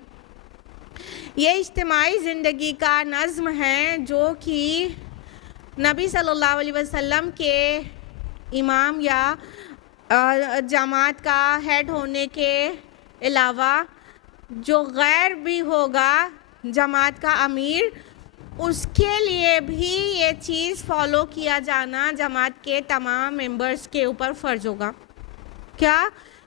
یہ اجتماعی زندگی کا نظم ہے جو کہ نبی صلی اللہ علیہ وسلم کے امام یا جماعت کا ہیڈ ہونے کے علاوہ جو غیر بھی ہوگا جماعت کا امیر، اس کے لیے بھی یہ چیز فالو کیا جانا جماعت کے تمام ممبرز کے اوپر فرض ہوگا۔ کیا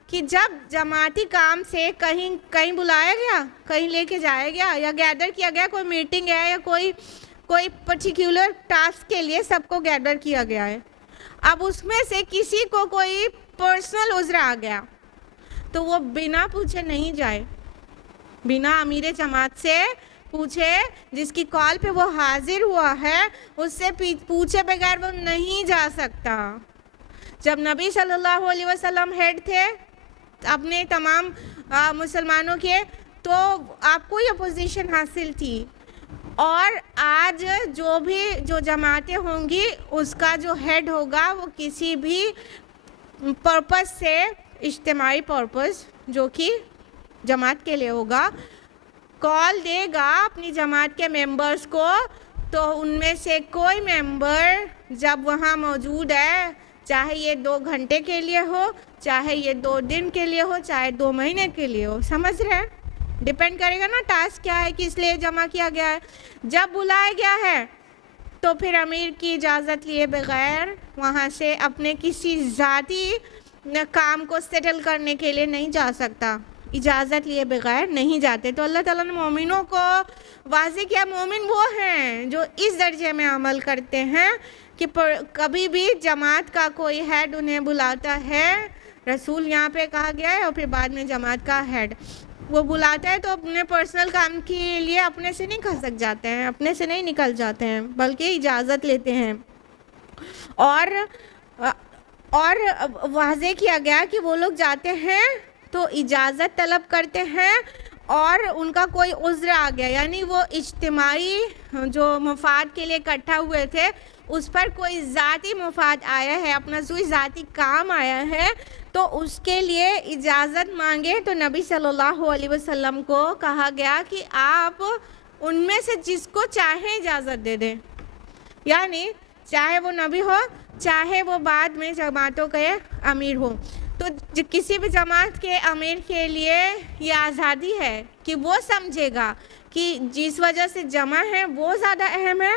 کہ جب جماعتی کام سے کہیں بلایا گیا، کہیں لے کے جایا گیا یا گیدر کیا گیا، کوئی میٹنگ ہے یا کوئی پرٹیکولر ٹاسک کے لیے سب کو گیدر کیا گیا ہے، اب اس میں سے کسی کو کوئی پرسنل عذر آ گیا تو وہ بنا پوچھے نہیں جائے، بنا امیر جماعت سے پوچھے، جس کی کال پہ وہ حاضر ہوا ہے اس سے پوچھے بغیر وہ نہیں جا سکتا۔ جب نبی صلی اللہ علیہ وسلم ہیڈ تھے اپنے تمام مسلمانوں کے تو آپ کو یہ پوزیشن حاصل تھی، اور آج جو جماعتیں ہوں گی اس کا جو ہیڈ ہوگا وہ کسی بھی پرپس سے، اجتماعی پرپس جو کہ جماعت کے لیے ہوگا، کال دے گا اپنی جماعت کے ممبرز کو، تو ان میں سے کوئی ممبر جب وہاں موجود ہے، چاہے یہ 2 گھنٹے کے لیے ہو، چاہے یہ 2 دن کے لیے ہو، چاہے 2 مہینے کے لیے ہو، سمجھ رہے ہیں؟ ڈیپینڈ کرے گا نا ٹاسک کیا ہے، کس لیے جمع کیا گیا ہے۔ جب بلایا گیا ہے تو پھر امیر کی اجازت لیے بغیر وہاں سے اپنے کسی ذاتی کام کو سیٹل کرنے کے لیے نہیں جا سکتا، اجازت لیے بغیر نہیں جاتے۔ تو اللہ تعالیٰ نے مومنوں کو واضح کیا، مومن وہ ہیں جو اس درجے میں عمل کرتے ہیں کہ کبھی بھی جماعت کا کوئی ہیڈ انہیں بلاتا ہے، رسول یہاں پہ کہا گیا ہے اور پھر بعد میں جماعت کا ہیڈ وہ بلاتا ہے تو اپنے پرسنل کام کے لیے اپنے سے نہیں کھسک جاتے ہیں، اپنے سے نہیں نکل جاتے ہیں، بلکہ اجازت لیتے ہیں۔ اور واضح کیا گیا کہ وہ لوگ جاتے ہیں تو اجازت طلب کرتے ہیں، اور ان کا کوئی عذر آ گیا، یعنی وہ اجتماعی جو مفاد کے لیے اکٹھا ہوئے تھے اس پر کوئی ذاتی مفاد آیا ہے، اپنا کوئی ذاتی کام آیا ہے تو اس کے لیے اجازت مانگے، تو نبی صلی اللہ علیہ وسلم کو کہا گیا کہ آپ ان میں سے جس کو چاہیں اجازت دے دیں، یعنی چاہے وہ نبی ہو، چاہے وہ بعد میں جماعتوں کے امیر ہو، تو کسی بھی جماعت کے امیر کے لیے یہ آزادی ہے کہ وہ سمجھے گا کہ جس وجہ سے جمع ہے وہ زیادہ اہم ہے،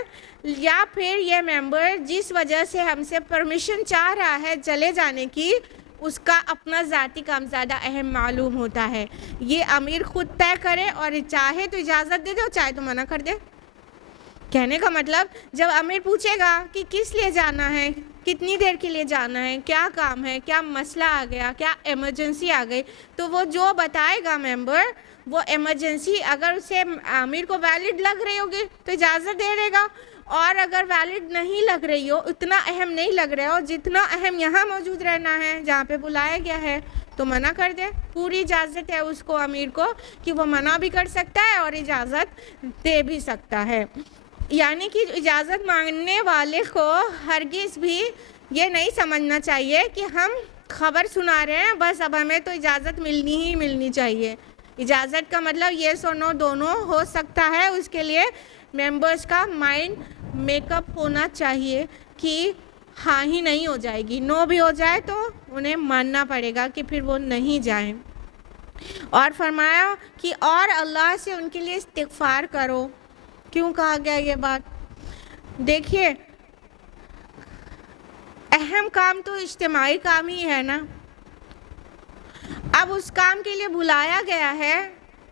یا پھر یہ ممبر جس وجہ سے ہم سے پرمیشن چاہ رہا ہے چلے جانے کی، اس کا اپنا ذاتی کام زیادہ اہم معلوم ہوتا ہے۔ یہ امیر خود طے کرے، اور چاہے تو اجازت دے دے اور چاہے تو منع کر دے۔ کہنے کا مطلب جب امیر پوچھے گا کہ کس لیے جانا ہے، کتنی دیر کے لیے جانا ہے، کیا کام ہے، کیا مسئلہ آ گیا، کیا ایمرجنسی آ گئی، تو وہ جو بتائے گا ممبر، وہ ایمرجنسی اگر اسے امیر کو ویلڈ لگ رہی ہوگی تو اجازت دے دے گا، اور اگر ویلڈ نہیں لگ رہی ہو، اتنا اہم نہیں لگ رہا ہو جتنا اہم یہاں موجود رہنا ہے جہاں پہ بلایا گیا ہے، تو منع کر دے۔ پوری اجازت ہے اس کو، امیر کو، کہ وہ منع بھی کر سکتا ہے اور اجازت دے بھی سکتا ہے۔ یعنی کہ اجازت مانگنے والے کو ہرگز بھی یہ نہیں سمجھنا چاہیے کہ ہم خبر سنا رہے ہیں بس اب ہمیں تو اجازت ملنی چاہیے۔ اجازت کا مطلب یس اور نو دونوں ہو سکتا ہے، اس کے لیے ممبرز کا مائنڈ میک اپ ہونا چاہیے کہ ہاں ہی نہیں ہو جائے گی، نو بھی ہو جائے تو انہیں ماننا پڑے گا کہ پھر وہ نہیں جائیں۔ اور فرمایا کہ اور اللہ سے ان کے لیے استغفار کرو۔ کیوں کہا گیا یہ بات؟ دیکھیے، اہم کام تو اجتماعی کام ہی ہے نا، اب اس کام کے لیے بلایا گیا ہے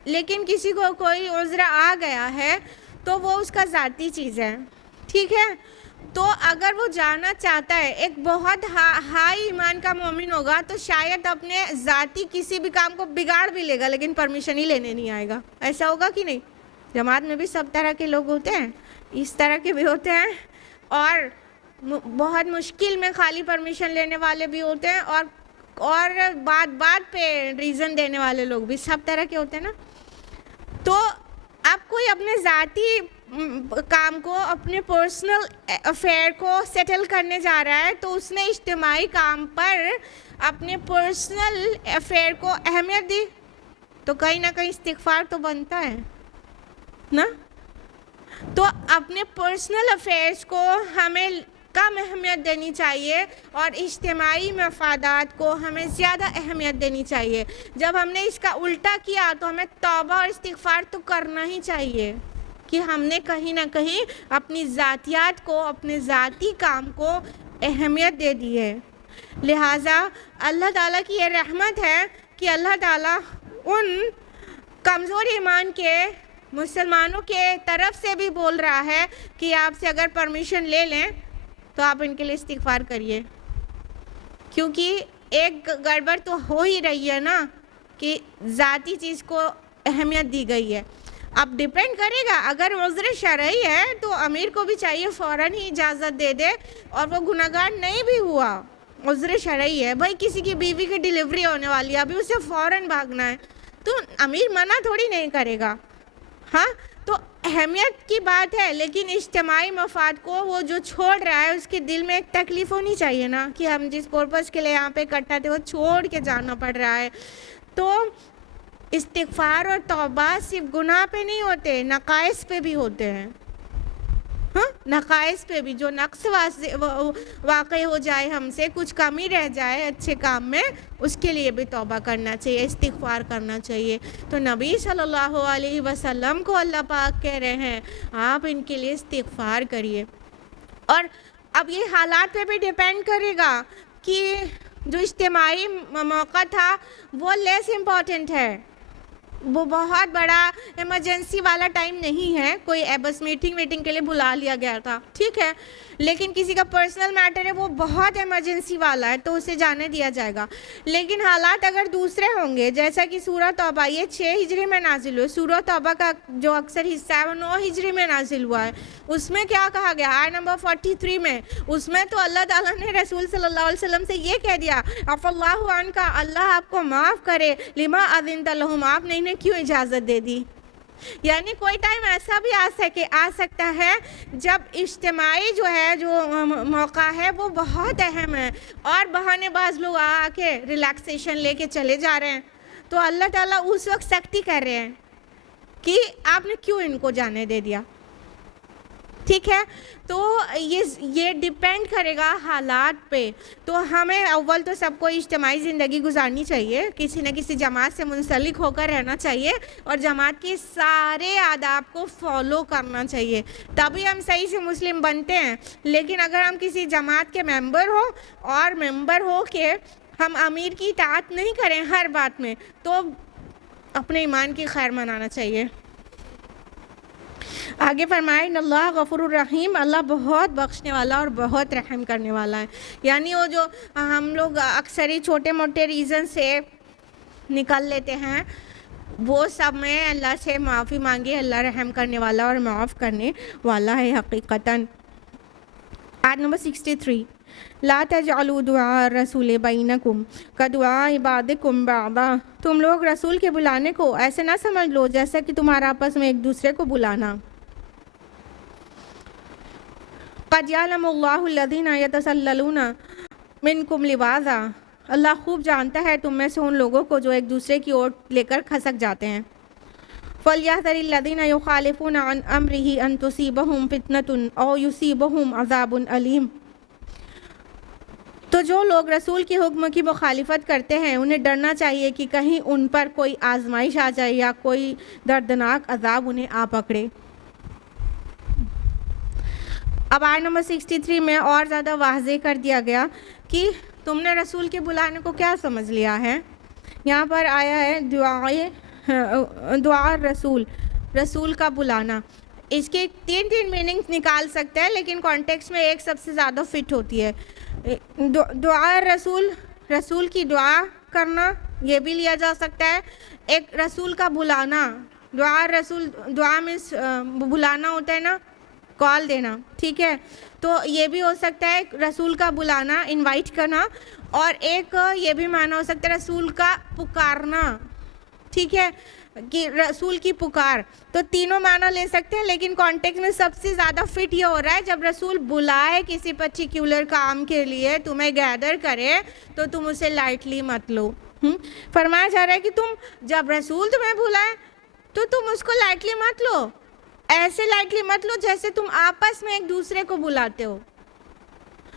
لیکن کسی کو کوئی عذر آ گیا ہے تو وہ اس کا ذاتی چیز ہے، ٹھیک ہے؟ تو اگر وہ جانا چاہتا ہے، ایک بہت ہائی ایمان کا مومن ہوگا تو شاید اپنے ذاتی کسی بھی کام کو بگاڑ بھی لے گا لیکن پرمیشن ہی لینے نہیں آئے گا۔ ایسا ہوگا کہ نہیں؟ جماعت میں بھی سب طرح کے لوگ ہوتے ہیں، اس طرح کے بھی ہوتے ہیں، اور بہت مشکل میں خالی پرمیشن لینے والے بھی ہوتے ہیں، اور اور بات پہ ریزن دینے والے لوگ بھی سب طرح کے ہوتے ہیں نا. تو اب کوئی اپنے ذاتی کام کو، اپنے پرسنل افیئر کو سیٹل کرنے جا رہا ہے تو اس نے اجتماعی کام پر اپنے پرسنل افیئر کو اہمیت دی، تو کہیں نہ کہیں استغفار تو بنتا ہے نا. تو اپنے پرسنل افیئرس کو ہمیں کم اہمیت دینی چاہیے اور اجتماعی مفادات کو ہمیں زیادہ اہمیت دینی چاہیے. جب ہم نے اس کا الٹا کیا تو ہمیں توبہ اور استغفار تو کرنا ہی چاہیے کہ ہم نے کہیں نہ کہیں اپنی ذاتیات کو، اپنے ذاتی کام کو اہمیت دے دی ہے. لہٰذا اللہ تعالیٰ کی یہ رحمت ہے کہ اللہ تعالیٰ ان کمزور ایمان کے مسلمانوں کے طرف سے بھی بول رہا ہے کہ آپ سے اگر پرمیشن لے لیں تو آپ ان کے لیے استغفار کریے، کیونکہ ایک گڑبڑ تو ہو ہی رہی ہے نا کہ ذاتی چیز کو اہمیت دی گئی ہے. اب ڈیپینڈ کرے گا، اگر عذر شرعی ہے تو امیر کو بھی چاہیے فوراً ہی اجازت دے دے، اور وہ گناہگار نہیں بھی ہوا، عذر شرعی ہے. بھائی کسی کی بیوی کی ڈیلیوری ہونے والی ہے، ابھی اسے فوراً بھاگنا ہے تو امیر منع تھوڑی نہیں کرے گا. ہاں تو اہمیت کی بات ہے، لیکن اجتماعی مفاد کو وہ جو چھوڑ رہا ہے اس کے دل میں ایک تکلیف ہونی چاہیے نا کہ ہم جس پرپس کے لیے یہاں پہ اکٹھا تھے وہ چھوڑ کے جانا پڑ رہا ہے. تو استغفار اور توبہ صرف گناہ پہ نہیں ہوتے، نقائص پہ بھی ہوتے ہیں. ہاں نقائص پہ بھی، جو نقص واقع ہو جائے ہم سے، کچھ کمی رہ جائے اچھے کام میں، اس کے لیے بھی توبہ کرنا چاہیے، استغفار کرنا چاہیے. تو نبی صلی اللہ علیہ وسلم کو اللہ پاک کہہ رہے ہیں آپ ان کے لیے استغفار کریے. اور اب یہ حالات پہ بھی ڈیپینڈ کرے گا کہ جو اجتماعی موقع تھا وہ لیس امپورٹنٹ ہے، وہ بہت بڑا ایمرجنسی والا ٹائم نہیں ہے، کوئی بس میٹنگ کے لیے بلا لیا گیا تھا، ٹھیک ہے، لیکن کسی کا پرسنل میٹر ہے وہ بہت ایمرجنسی والا ہے تو اسے جانے دیا جائے گا. لیکن حالات اگر دوسرے ہوں گے، جیسا کہ سورہ توبہ یہ 6 ہجری میں نازل ہوئی، سورہ توبہ کا جو اکثر حصہ ہے وہ 9 ہجری میں نازل ہوا ہے. اس میں کیا کہا گیا آیت نمبر 43 میں؟ اس میں تو اللہ تعالیٰ نے رسول صلی اللہ علیہ وسلم سے یہ کہہ دیا عفا اللہ عنک، اللہ آپ کو معاف کرے، لما اذنت لہم، آپ نے انہیں کیوں اجازت دے دی. یعنی کوئی ٹائم ایسا بھی آ سکتا ہے جب اجتماعی جو ہے جو موقع ہے وہ بہت اہم ہے اور بہانے باز لوگ آ کے ریلیکسیشن لے کے چلے جا رہے ہیں، تو اللہ تعالیٰ اس وقت سختی کر رہے ہیں کہ آپ نے کیوں ان کو جانے دے دیا. ٹھیک ہے، تو یہ ڈیپینڈ کرے گا حالات پہ. تو ہمیں اول تو سب کو اجتماعی زندگی گزارنی چاہیے، کسی نہ کسی جماعت سے منسلک ہو کر رہنا چاہیے اور جماعت کے سارے آداب کو فالو کرنا چاہیے، تبھی ہم صحیح سے مسلم بنتے ہیں. لیکن اگر ہم کسی جماعت کے ممبر ہو کہ ہم امیر کی اطاعت نہیں کریں ہر بات میں، تو اپنے ایمان کی خیر منانا چاہیے. آگے فرمائے ان اللہ غفور الرحیم، اللہ بہت بخشنے والا اور بہت رحم کرنے والا ہے. یعنی وہ جو ہم لوگ اکثر ہی چھوٹے موٹے ریزن سے نکل لیتے ہیں، وہ سب میں اللہ سے معافی مانگے، اللہ رحم کرنے والا اور معاف کرنے والا ہے حقیقتاً. آیت نمبر 63 لا تجعلوا دعاء الرسول بینکم کدعاء بعضکم بعضا، تم لوگ رسول کے بلانے کو ایسے نہ سمجھ لو جیسا کہ تمہارا آپس میں ایک دوسرے کو بلانا. قد یعلم اللہ الذین یتسللون منکم لواذا، اللہ خوب جانتا ہے تم میں سے ان لوگوں کو جو ایک دوسرے کی اور لے کر کھسک جاتے ہیں. فَلْيَحْذَرِ الَّذِينَ يُخَالِفُونَ عَنْ أَمْرِهِ أَن تُصِيبَهُمْ فِتْنَةٌ أَوْ يُصِيبَهُمْ عَذَابٌ أَلِيمٌ. تو جو لوگ رسول کے حکم کی مخالفت کرتے ہیں انہیں ڈرنا چاہیے کہ کہیں ان پر کوئی آزمائش آ جائے یا کوئی دردناک عذاب انہیں آ پکڑے. اب آیت نمبر 63 میں اور زیادہ واضح کر دیا گیا کہ تم نے رسول کے بلانے کو کیا سمجھ لیا ہے. یہاں پر آیا ہے دعا رسول کا بلانا. اس کے 3 میننگز نکال سکتے ہیں، لیکن کانٹیکس میں ایک سب سے زیادہ فٹ ہوتی ہے. دعا رسول کی دعا کرنا یہ بھی لیا جا سکتا ہے. ایک رسول کا بلانا، دعا میں بلانا ہوتا ہے نا، کال دینا، ٹھیک ہے، تو یہ بھی ہو سکتا ہے رسول کا بلانا، انوائٹ کرنا. اور ایک یہ بھی معنی ہو سکتا ہے رسول کا پکارنا، ٹھیک ہے، کہ رسول کی پکار. تو تینوں معنی لے سکتے ہیں، لیکن کانٹیکس میں سب سے زیادہ فٹ یہ ہو رہا ہے جب رسول بلائے کسی پرٹیکولر کام کے لیے، تمہیں گیدر کرے تو تم اسے لائٹلی مت لو. فرمایا جا رہا ہے کہ تم جب رسول تمہیں بلائے تو تم اس کو لائٹلی مت لو، ایسے لائٹلی مت لو جیسے تم آپس میں ایک دوسرے کو بلاتے ہو.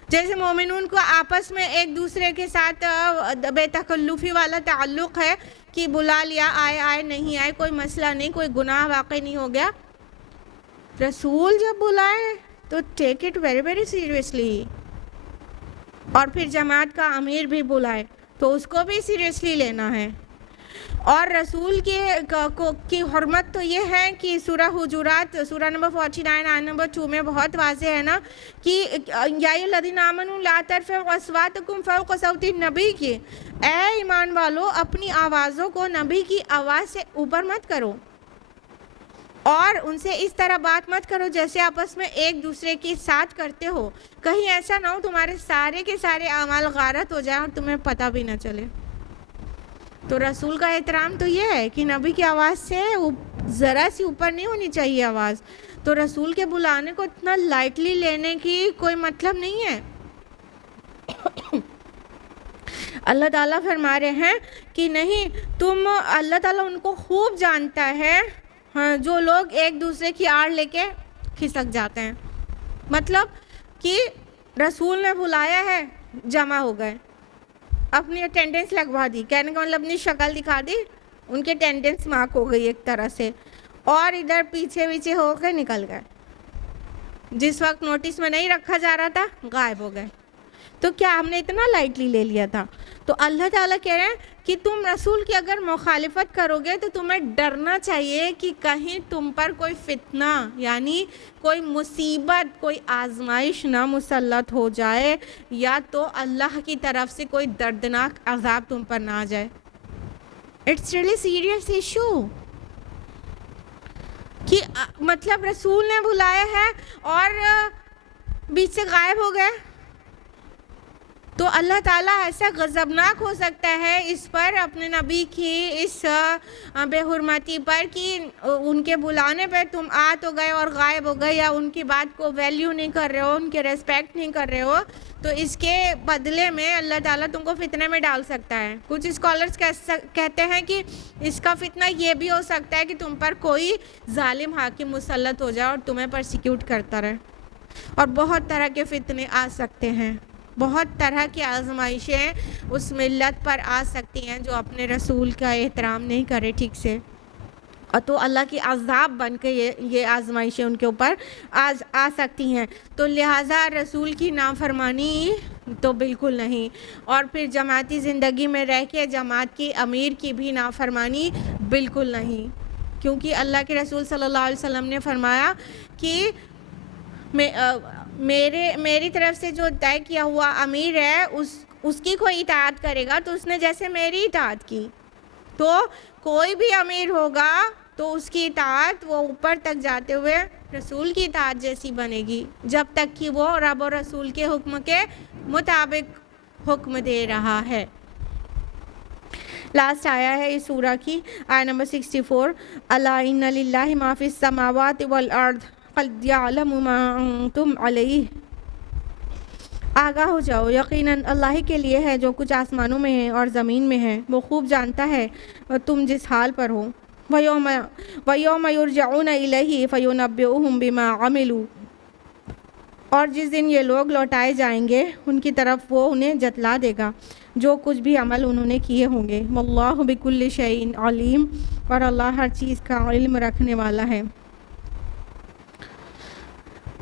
جیسے مومنون کو آپس میں ایک دوسرے کے ساتھ بے تکلفی والا تعلق ہے کہ بلا لیا، آئے نہیں آئے کوئی مسئلہ نہیں، کوئی گناہ واقع نہیں ہو گیا. رسول جب بلائے تو take it very very seriously. اور پھر جماعت کا امیر بھی بلائے تو اس کو بھی سیریسلی لینا ہے. اور رسول کی حرمت تو یہ ہے کہ سورہ حجرات سورہ نمبر 49 آیت نمبر 2 میں بہت واضح ہے نا کہ یا ایھا الذین آمنوا لا ترفعوا اصواتکم فوق صوت النبی کی، اے ایمان والو اپنی آوازوں کو نبی کی آواز سے اوپر مت کرو اور ان سے اس طرح بات مت کرو جیسے آپس میں ایک دوسرے کے ساتھ کرتے ہو، کہیں ایسا نہ ہو تمہارے سارے کے سارے اعمال غارت ہو جائیں اور تمہیں پتہ بھی نہ چلے. تو رسول کا احترام تو یہ ہے کہ نبی کی آواز سے ذرا سی اوپر نہیں ہونی چاہیے آواز. تو رسول کے بلانے کو اتنا لائٹلی لینے کی کوئی مطلب نہیں ہے. اللہ تعالیٰ فرما رہے ہیں کہ نہیں، اللہ تعالیٰ ان کو خوب جانتا ہے جو لوگ ایک دوسرے کی آڑ لے کے کھسک جاتے ہیں. مطلب کہ رسول نے بلایا ہے، جمع ہو گئے، اپنی اٹینڈنس لگوا دی، کہنے کا مطلب اپنی شکل دکھا دی، ان کی اٹینڈنس مارک ہو گئی ایک طرح سے، اور ادھر پیچھے ہو کے نکل گئے. جس وقت نوٹس میں نہیں رکھا جا رہا تھا غائب ہو گئے. تو کیا ہم نے اتنا لائٹلی لے لیا تھا؟ تو اللہ تعالیٰ کہہ رہے ہیں کہ تم رسول کی اگر مخالفت کرو گے تو تمہیں ڈرنا چاہیے کہ کہیں تم پر کوئی فتنہ یعنی کوئی مصیبت، کوئی آزمائش نہ مسلط ہو جائے، یا تو اللہ کی طرف سے کوئی دردناک عذاب تم پر نہ آ جائے. اٹس ریئلی سیریس ایشو کہ مطلب رسول نے بلایا ہے اور بیچ سے غائب ہو گئے. تو اللہ تعالیٰ ایسا غضبناک ہو سکتا ہے اس پر، اپنے نبی کی اس بے حرمتی پر، کہ ان کے بلانے پہ تم آ تو گئے اور غائب ہو گئے، یا ان کی بات کو ویلیو نہیں کر رہے ہو، ان کے ریسپیکٹ نہیں کر رہے ہو، تو اس کے بدلے میں اللہ تعالیٰ تم کو فتنے میں ڈال سکتا ہے. کچھ اسکالرز کہتے ہیں کہ اس کا فتنہ یہ بھی ہو سکتا ہے کہ تم پر کوئی ظالم حاکم مسلط ہو جائے اور تمہیں پرسیکیوٹ کرتا رہے. اور بہت طرح کے فتنے آ سکتے ہیں، بہت طرح کی آزمائشیں اس ملت پر آ سکتی ہیں جو اپنے رسول کا احترام نہیں کرے ٹھیک سے، اور تو اللہ کی عذاب بن کے یہ آزمائشیں ان کے اوپر آ سکتی ہیں. تو لہٰذا رسول کی نافرمانی تو بالکل نہیں، اور پھر جماعتی زندگی میں رہ کے جماعت کی امیر کی بھی نافرمانی بالکل نہیں، کیونکہ اللہ کے رسول صلی اللہ علیہ وسلم نے فرمایا کہ میری طرف سے جو طے کیا ہوا امیر ہے اس کی کوئی اطاعت کرے گا تو اس نے جیسے میری اطاعت کی. تو کوئی بھی امیر ہوگا تو اس کی اطاعت وہ اوپر تک جاتے ہوئے رسول کی اطاعت جیسی بنے گی، جب تک کہ وہ رب و رسول کے حکم کے مطابق حکم دے رہا ہے. لاسٹ آیا ہے اس سورہ کی آیت نمبر 64، الا ان للہ ما فی السماوات والارض قد یعلم ما انتم علیہ. آگاہ ہو جاؤ، یقیناً اللہ ہی کے لیے ہے جو کچھ آسمانوں میں ہے اور زمین میں ہے، وہ خوب جانتا ہے تم جس حال پر ہو. وَيَوْمَ يُرْجَعُونَ إِلَيْهِ فَيُنَبِّئُهُم بِمَا عَمِلُوا. اور جس دن یہ لوگ لوٹائے جائیں گے ان کی طرف وہ انہیں جتلا دے گا جو کچھ بھی عمل انہوں نے کیے ہوں گے. وَاللَّهُ بِكُلِّ شَيْءٍ عَلِيمٌ. اور اللہ ہر چیز کا علم رکھنے والا ہے.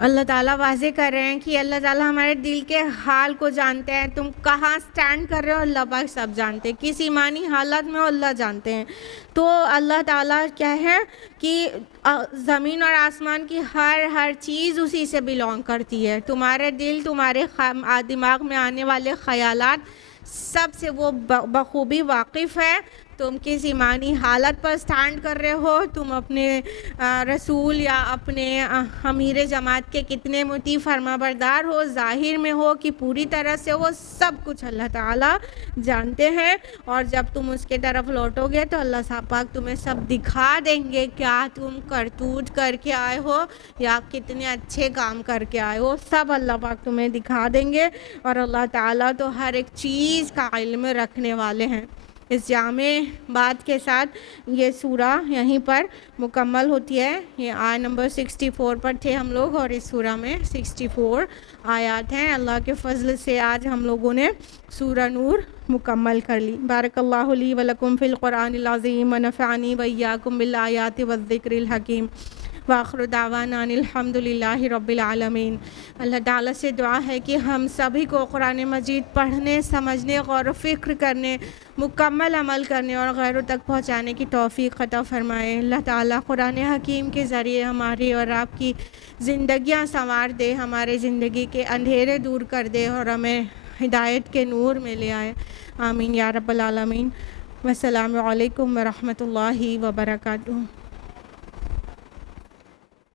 اللہ تعالیٰ واضح کر رہے ہیں کہ اللہ تعالیٰ ہمارے دل کے حال کو جانتے ہیں. تم کہاں سٹینڈ کر رہے ہو اللہ پاک سب جانتے ہیں، کس ایمانی حالت میں ہو اللہ جانتے ہیں. تو اللہ تعالیٰ کیا ہے کہ زمین اور آسمان کی ہر چیز اسی سے بلانگ کرتی ہے. تمہارے دل، تمہارے دماغ میں آنے والے خیالات سب سے وہ بخوبی واقف ہے. تم کس ایمانی حالت پر سٹینڈ کر رہے ہو، تم اپنے رسول یا اپنے امیر جماعت کے کتنے مطیع فرما بردار ہو، ظاہر میں ہو کہ پوری طرح سے، وہ سب کچھ اللہ تعالیٰ جانتے ہیں. اور جب تم اس کے طرف لوٹو گے تو اللہ صاحب پاک تمہیں سب دکھا دیں گے کیا تم کرتوت کر کے آئے ہو یا کتنے اچھے کام کر کے آئے ہو، سب اللہ پاک تمہیں دکھا دیں گے. اور اللہ تعالیٰ تو ہر ایک چیز کا علم رکھنے والے ہیں. اس جامع بات کے ساتھ یہ سورہ یہیں پر مکمل ہوتی ہے. یہ آیت نمبر 64 پر تھے ہم لوگ، اور اس سورہ میں 64 آیات ہیں. اللہ کے فضل سے آج ہم لوگوں نے سورہ نور مکمل کر لی. بارک اللہ لی ولکم فی القرآن العظیم ونفعنی وایاکم بالآیات والذکر الحکیم. وآخر دعوانا ان الحمد للہ رب العالمین. اللہ تعالیٰ سے دعا ہے کہ ہم سبھی کو قرآن مجید پڑھنے، سمجھنے، غور و فکر کرنے، مکمل عمل کرنے اور غیروں تک پہنچانے کی توفیق عطا فرمائے. اللہ تعالیٰ قرآن حکیم کے ذریعے ہماری اور آپ کی زندگیاں سنوار دے، ہمارے زندگی کے اندھیرے دور کر دے اور ہمیں ہدایت کے نور میں لے آئے. آمین یا رب العالمین. والسلام علیکم ورحمۃ اللہ وبرکاتہ.